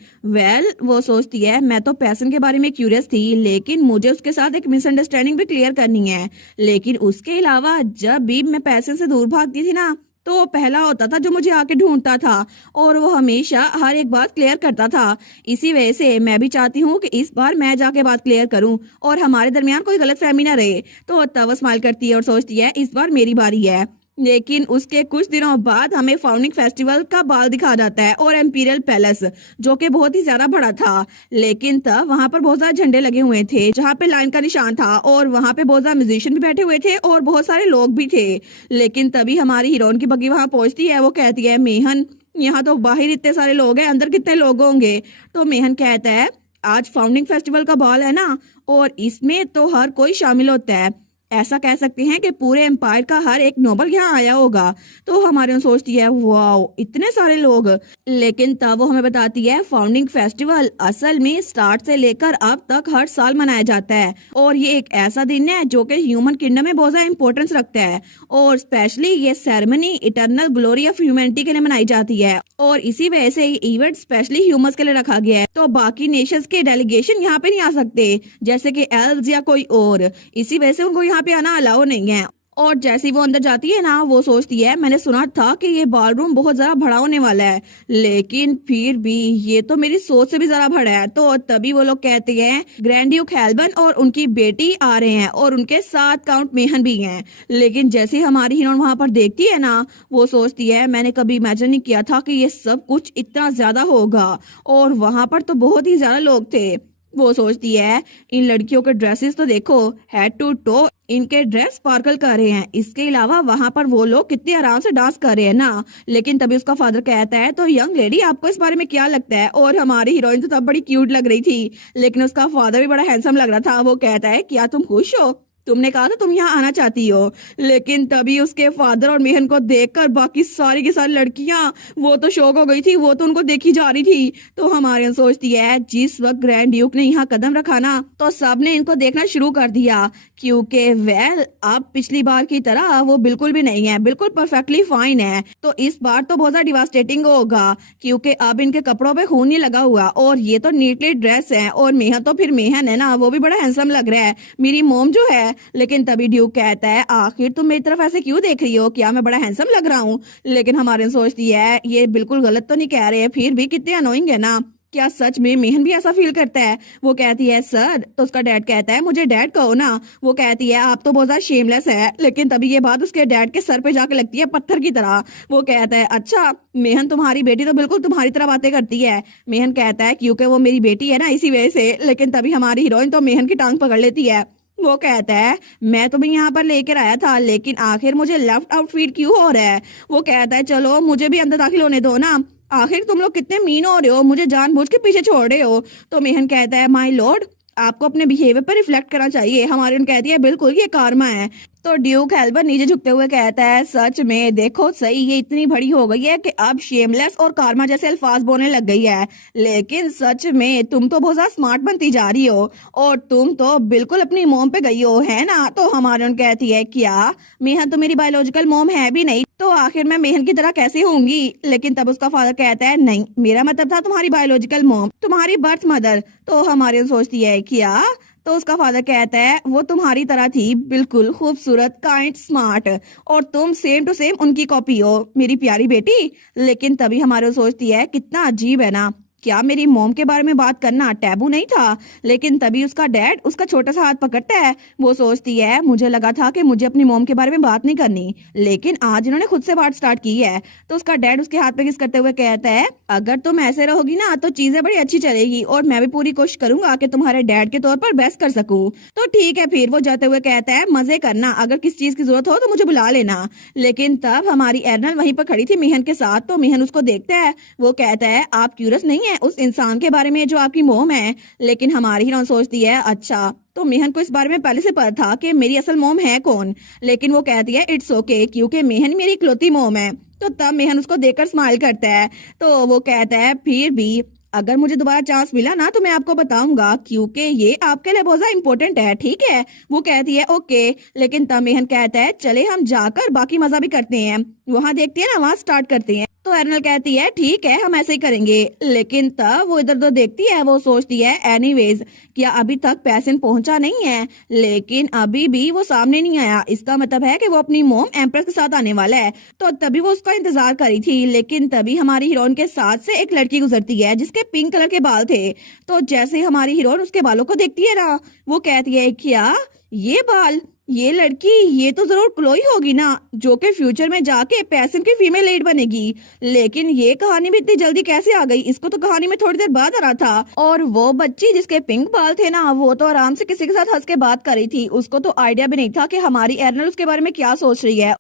वो सोचती है मैं तो पैसन के बारे में क्यूरियस थी, लेकिन मुझे उसके साथ एक मिसअंडरस्टैंडिंग भी क्लियर करनी है। लेकिन उसके अलावा जब भी मैं पैसन से दूर भागती थी ना, तो वो पहला होता था जो मुझे आके ढूंढता था और वो हमेशा हर एक बात क्लियर करता था। इसी वजह से मैं भी चाहती हूँ कि इस बार मैं जाके बात क्लियर करूँ और हमारे दरमियान कोई गलतफहमी ना रहे। तो तब वो स्माइल करती है और सोचती है इस बार मेरी बारी है। लेकिन उसके कुछ दिनों बाद हमें फाउंडिंग फेस्टिवल का बाल दिखा जाता है और एम्पीरियल पैलेस, जो कि बहुत ही ज्यादा बड़ा था। लेकिन तब वहां पर बहुत सारे झंडे लगे हुए थे जहां पे लाइन का निशान था और वहां पे बहुत सारे म्यूजिशियन भी बैठे हुए थे और बहुत सारे लोग भी थे। लेकिन तभी हमारी हीरोइन की बग्गी वहां पहुंचती है। वो कहती है मेहन, यहाँ तो बाहर इतने सारे लोग हैं, अंदर कितने लोग होंगे? तो मेहन कहता है आज फाउंडिंग फेस्टिवल का बॉल है ना, और इसमें तो हर कोई शामिल होता है, ऐसा कह सकते हैं कि पूरे एम्पायर का हर एक नोबल यहाँ आया होगा। तो हमारे सोचती है वाओ इतने सारे लोग। लेकिन तब वो हमें बताती है फाउंडिंग फेस्टिवल असल में स्टार्ट से लेकर अब तक हर साल मनाया जाता है और ये एक ऐसा दिन है जो कि ह्यूमन किंगडम में बहुत ज्यादा इंपॉर्टेंस रखता है और स्पेशली ये ceremony eternal glory of humanity के लिए मनाई जाती है और इसी वजह से ये इवेंट स्पेशली ह्यूमंस के लिए रखा गया है। तो बाकी नेशंस के डेलीगेशन यहाँ पे नहीं आ सकते जैसे कि एल्व्स या कोई और, इसी वजह से उनको यहाँ पे आना अलाउ नहीं है। और जैसे वो अंदर जाती है ना, वो सोचती है मैंने सुना था कि ये बॉलरूम बहुत ज्यादा बड़ा होने वाला है, लेकिन फिर भी ये तो मेरी सोच से भी ज्यादा बड़ा है। तो तभी वो लोग कहते हैं ग्रैंड ड्यूक हेल्बन और उनकी बेटी आ रहे हैं और उनके साथ काउंट मेहन भी हैं। लेकिन जैसे हमारी हीरोइन वहां पर देखती है ना, वो सोचती है मैंने कभी इमेजिन नहीं किया था कि ये सब कुछ इतना ज्यादा होगा और वहां पर तो बहुत ही ज्यादा लोग थे। वो सोचती है इन लड़कियों के ड्रेसेस तो देखो, हेड टू टो इनके ड्रेस स्पार्कल कर रहे हैं, इसके अलावा वहां पर वो लोग कितने आराम से डांस कर रहे हैं ना। लेकिन तभी उसका फादर कहता है तो यंग लेडी आपको इस बारे में क्या लगता है? और हमारी हीरोइन तो तब बड़ी क्यूट लग रही थी, लेकिन उसका फादर भी बड़ा हैंडसम लग रहा था। वो कहता है क्या तुम खुश हो? तुमने कहा था तुम यहाँ आना चाहती हो। लेकिन तभी उसके फादर और मेहन को देखकर बाकी सारी की सारी लड़कियां वो तो शौक हो गई थी, वो तो उनको देखी जा रही थी। तो हमारे सोचती है जिस वक्त ग्रैंड ड्यूक ने यहाँ कदम रखा ना, तो सबने इनको देखना शुरू कर दिया, क्योंकि वेल अब पिछली बार की तरह वो बिल्कुल भी नहीं है, बिल्कुल परफेक्टली फाइन है। तो इस बार तो बहुत ज्यादा डिवास्टेटिंग होगा क्योंकि अब इनके कपड़ों पे खून नहीं लगा हुआ और ये तो नीटली ड्रेस है और मेहन तो फिर मेहन है ना, वो भी बड़ा हैंडसम लग रहा है, मेरी मोम जो है। लेकिन तभी ड्यूक कहता है आखिर तुम मेरी तरफ ऐसे क्यों देख रही हो, क्या मैं बड़ा हैंडसम लग रहा हूँ? लेकिन हमारे सोचती है ये बिल्कुल गलत तो नहीं कह रहे, फिर भी कितने अनोइंग है ना, क्या सच में मेहन भी ऐसा फील करता है? वो कहती है सर। तो उसका डैड कहता है मुझे डैड कहो ना। वो कहती है आप तो बहुत ज्यादा शेमलेस है। लेकिन तभी ये बात उसके डैड के सर पे जाके लगती है पत्थर की तरह। वो कहता है अच्छा मेहन तुम्हारी बेटी तो बिल्कुल तुम्हारी तरह बातें करती है। मेहन कहता है क्योंकि वो मेरी बेटी है ना, इसी वजह से। लेकिन तभी हमारी हीरोइन तो मेहन की टांग पकड़ लेती है। वो कहता है मैं तुम्हें यहाँ पर लेकर आया था, लेकिन आखिर मुझे लेफ्ट आउट फील क्यों हो रहा है? वो कहता है चलो मुझे भी अंदर दाखिल होने दो ना, आखिर तुम लोग कितने मीन हो रहे हो, मुझे जानबूझ के पीछे छोड़ रहे हो। तो मेहन कहता है माय लॉर्ड आपको अपने बिहेवियर पर रिफ्लेक्ट करना चाहिए। हमारे उन कहती है बिल्कुल ये कारमा है। तो ड्यूक हेल्बर नीचे झुकते हुए कहता है सच में देखो सही ये इतनी बड़ी हो गई है कि अब शेमलेस और कारमा जैसे अल्फाज बोलने लग गई है। लेकिन सच में तुम तो बहुत ज्यादा स्मार्ट बनती जा रही हो और तुम तो बिल्कुल अपनी मोम पे गई हो, है ना? तो हमारे उन कहती है क्या मेहन तो मेरी बायोलॉजिकल मोम है भी नहीं, तो आखिर मैं मेहन की तरह कैसे होंगी? लेकिन तब उसका फादर कहता है नहीं मेरा मतलब था तुम्हारी बायोलॉजिकल मोम, तुम्हारी बर्थ मदर। तो हमारे सोचती है क्या? तो उसका फादर कहता है वो तुम्हारी तरह थी, बिल्कुल खूबसूरत, काइंड, स्मार्ट, और तुम सेम टू सेम उनकी कॉपी हो मेरी प्यारी बेटी। लेकिन तभी हमारे सोचती है कितना अजीब है ना, क्या मेरी मॉम के बारे में बात करना टैबू नहीं था? लेकिन तभी उसका डैड उसका छोटा सा हाथ पकड़ता है। वो सोचती है मुझे लगा था कि मुझे अपनी मॉम के बारे में बात नहीं करनी, लेकिन आज इन्होंने खुद से बात स्टार्ट की है। तो उसका डैड उसके हाथ पे किस करते हुए कहता है अगर तुम ऐसे रहोगी ना तो चीजें बड़ी अच्छी चलेगी और मैं भी पूरी कोशिश करूंगा कि तुम्हारे डैड के तौर पर बेस्ट कर सकूं। तो ठीक है। फिर वो जाते हुए कहता है मजे करना, अगर किस चीज की जरूरत हो तो मुझे बुला लेना। लेकिन तब हमारी एर्नल वहीं पर खड़ी थी मेहन के साथ। तो मेहन उसको देखता है, वो कहता है आप क्यूरियस नहीं है उस इंसान के बारे में जो आपकी मोम है। लेकिन हमारी हीरोइन सोचती है अच्छा तो मेहन को इस बारे में पहले से पता था कि मेरी असल मोम है कौन। लेकिन वो कहती है इट्स ओके क्योंकि मेहन मेरी इकलौती मोम है। तो तब मेहन उसको देखकर स्माइल करता है। तो वो कहता है फिर भी अगर मुझे दोबारा चांस मिला ना तो मैं आपको बताऊंगा क्योंकि ये आपके लिए बहुत ज्यादा इंपॉर्टेंट है, ठीक है। वो कहती है ओके। लेकिन तब मेहन कहता है चले हम जाकर बाकी मजा भी करते हैं, वहां देखते हैं ना, वहां स्टार्ट करते हैं। तो एर्नल कहती है ठीक है हम ऐसे ही करेंगे। लेकिन तब वो इधर उधर देखती है, वो सोचती है एनीवेज क्या अभी तक पैसन पहुंचा नहीं है। लेकिन अभी भी वो सामने नहीं आया, इसका मतलब है कि वो अपनी मोम एम्प्रेस के साथ आने वाला है। तो तभी वो उसका इंतजार करी थी। लेकिन तभी हमारी हीरोइन के साथ से एक लड़की गुजरती है जिसके पिंक कलर के बाल थे। तो जैसे ही हमारी हीरोइन उसके बालों को देखती है ना, वो कहती है क्या ये बाल, ये लड़की, ये तो जरूर क्लोई होगी ना जो कि फ्यूचर में जाके पैसन की फीमेल लीड बनेगी। लेकिन ये कहानी में इतनी जल्दी कैसे आ गई, इसको तो कहानी में थोड़ी देर बाद आ रहा था। और वो बच्ची जिसके पिंक बाल थे ना, वो तो आराम से किसी के साथ हंस के बात कर रही थी, उसको तो आइडिया भी नहीं था कि हमारी एर्नल उसके बारे में क्या सोच रही है।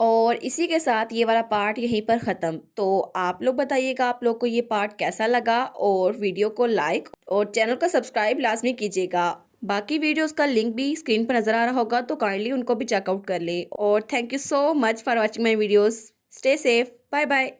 और इसी के साथ ये वाला पार्ट यहीं पर ख़त्म। तो आप लोग बताइएगा आप लोग को ये पार्ट कैसा लगा, और वीडियो को लाइक और चैनल को सब्सक्राइब लाजमी कीजिएगा। बाकी वीडियोस का लिंक भी स्क्रीन पर नज़र आ रहा होगा तो काइंडली उनको भी चेकआउट कर ले। और thank you so much for watching my videos. Stay safe, bye bye.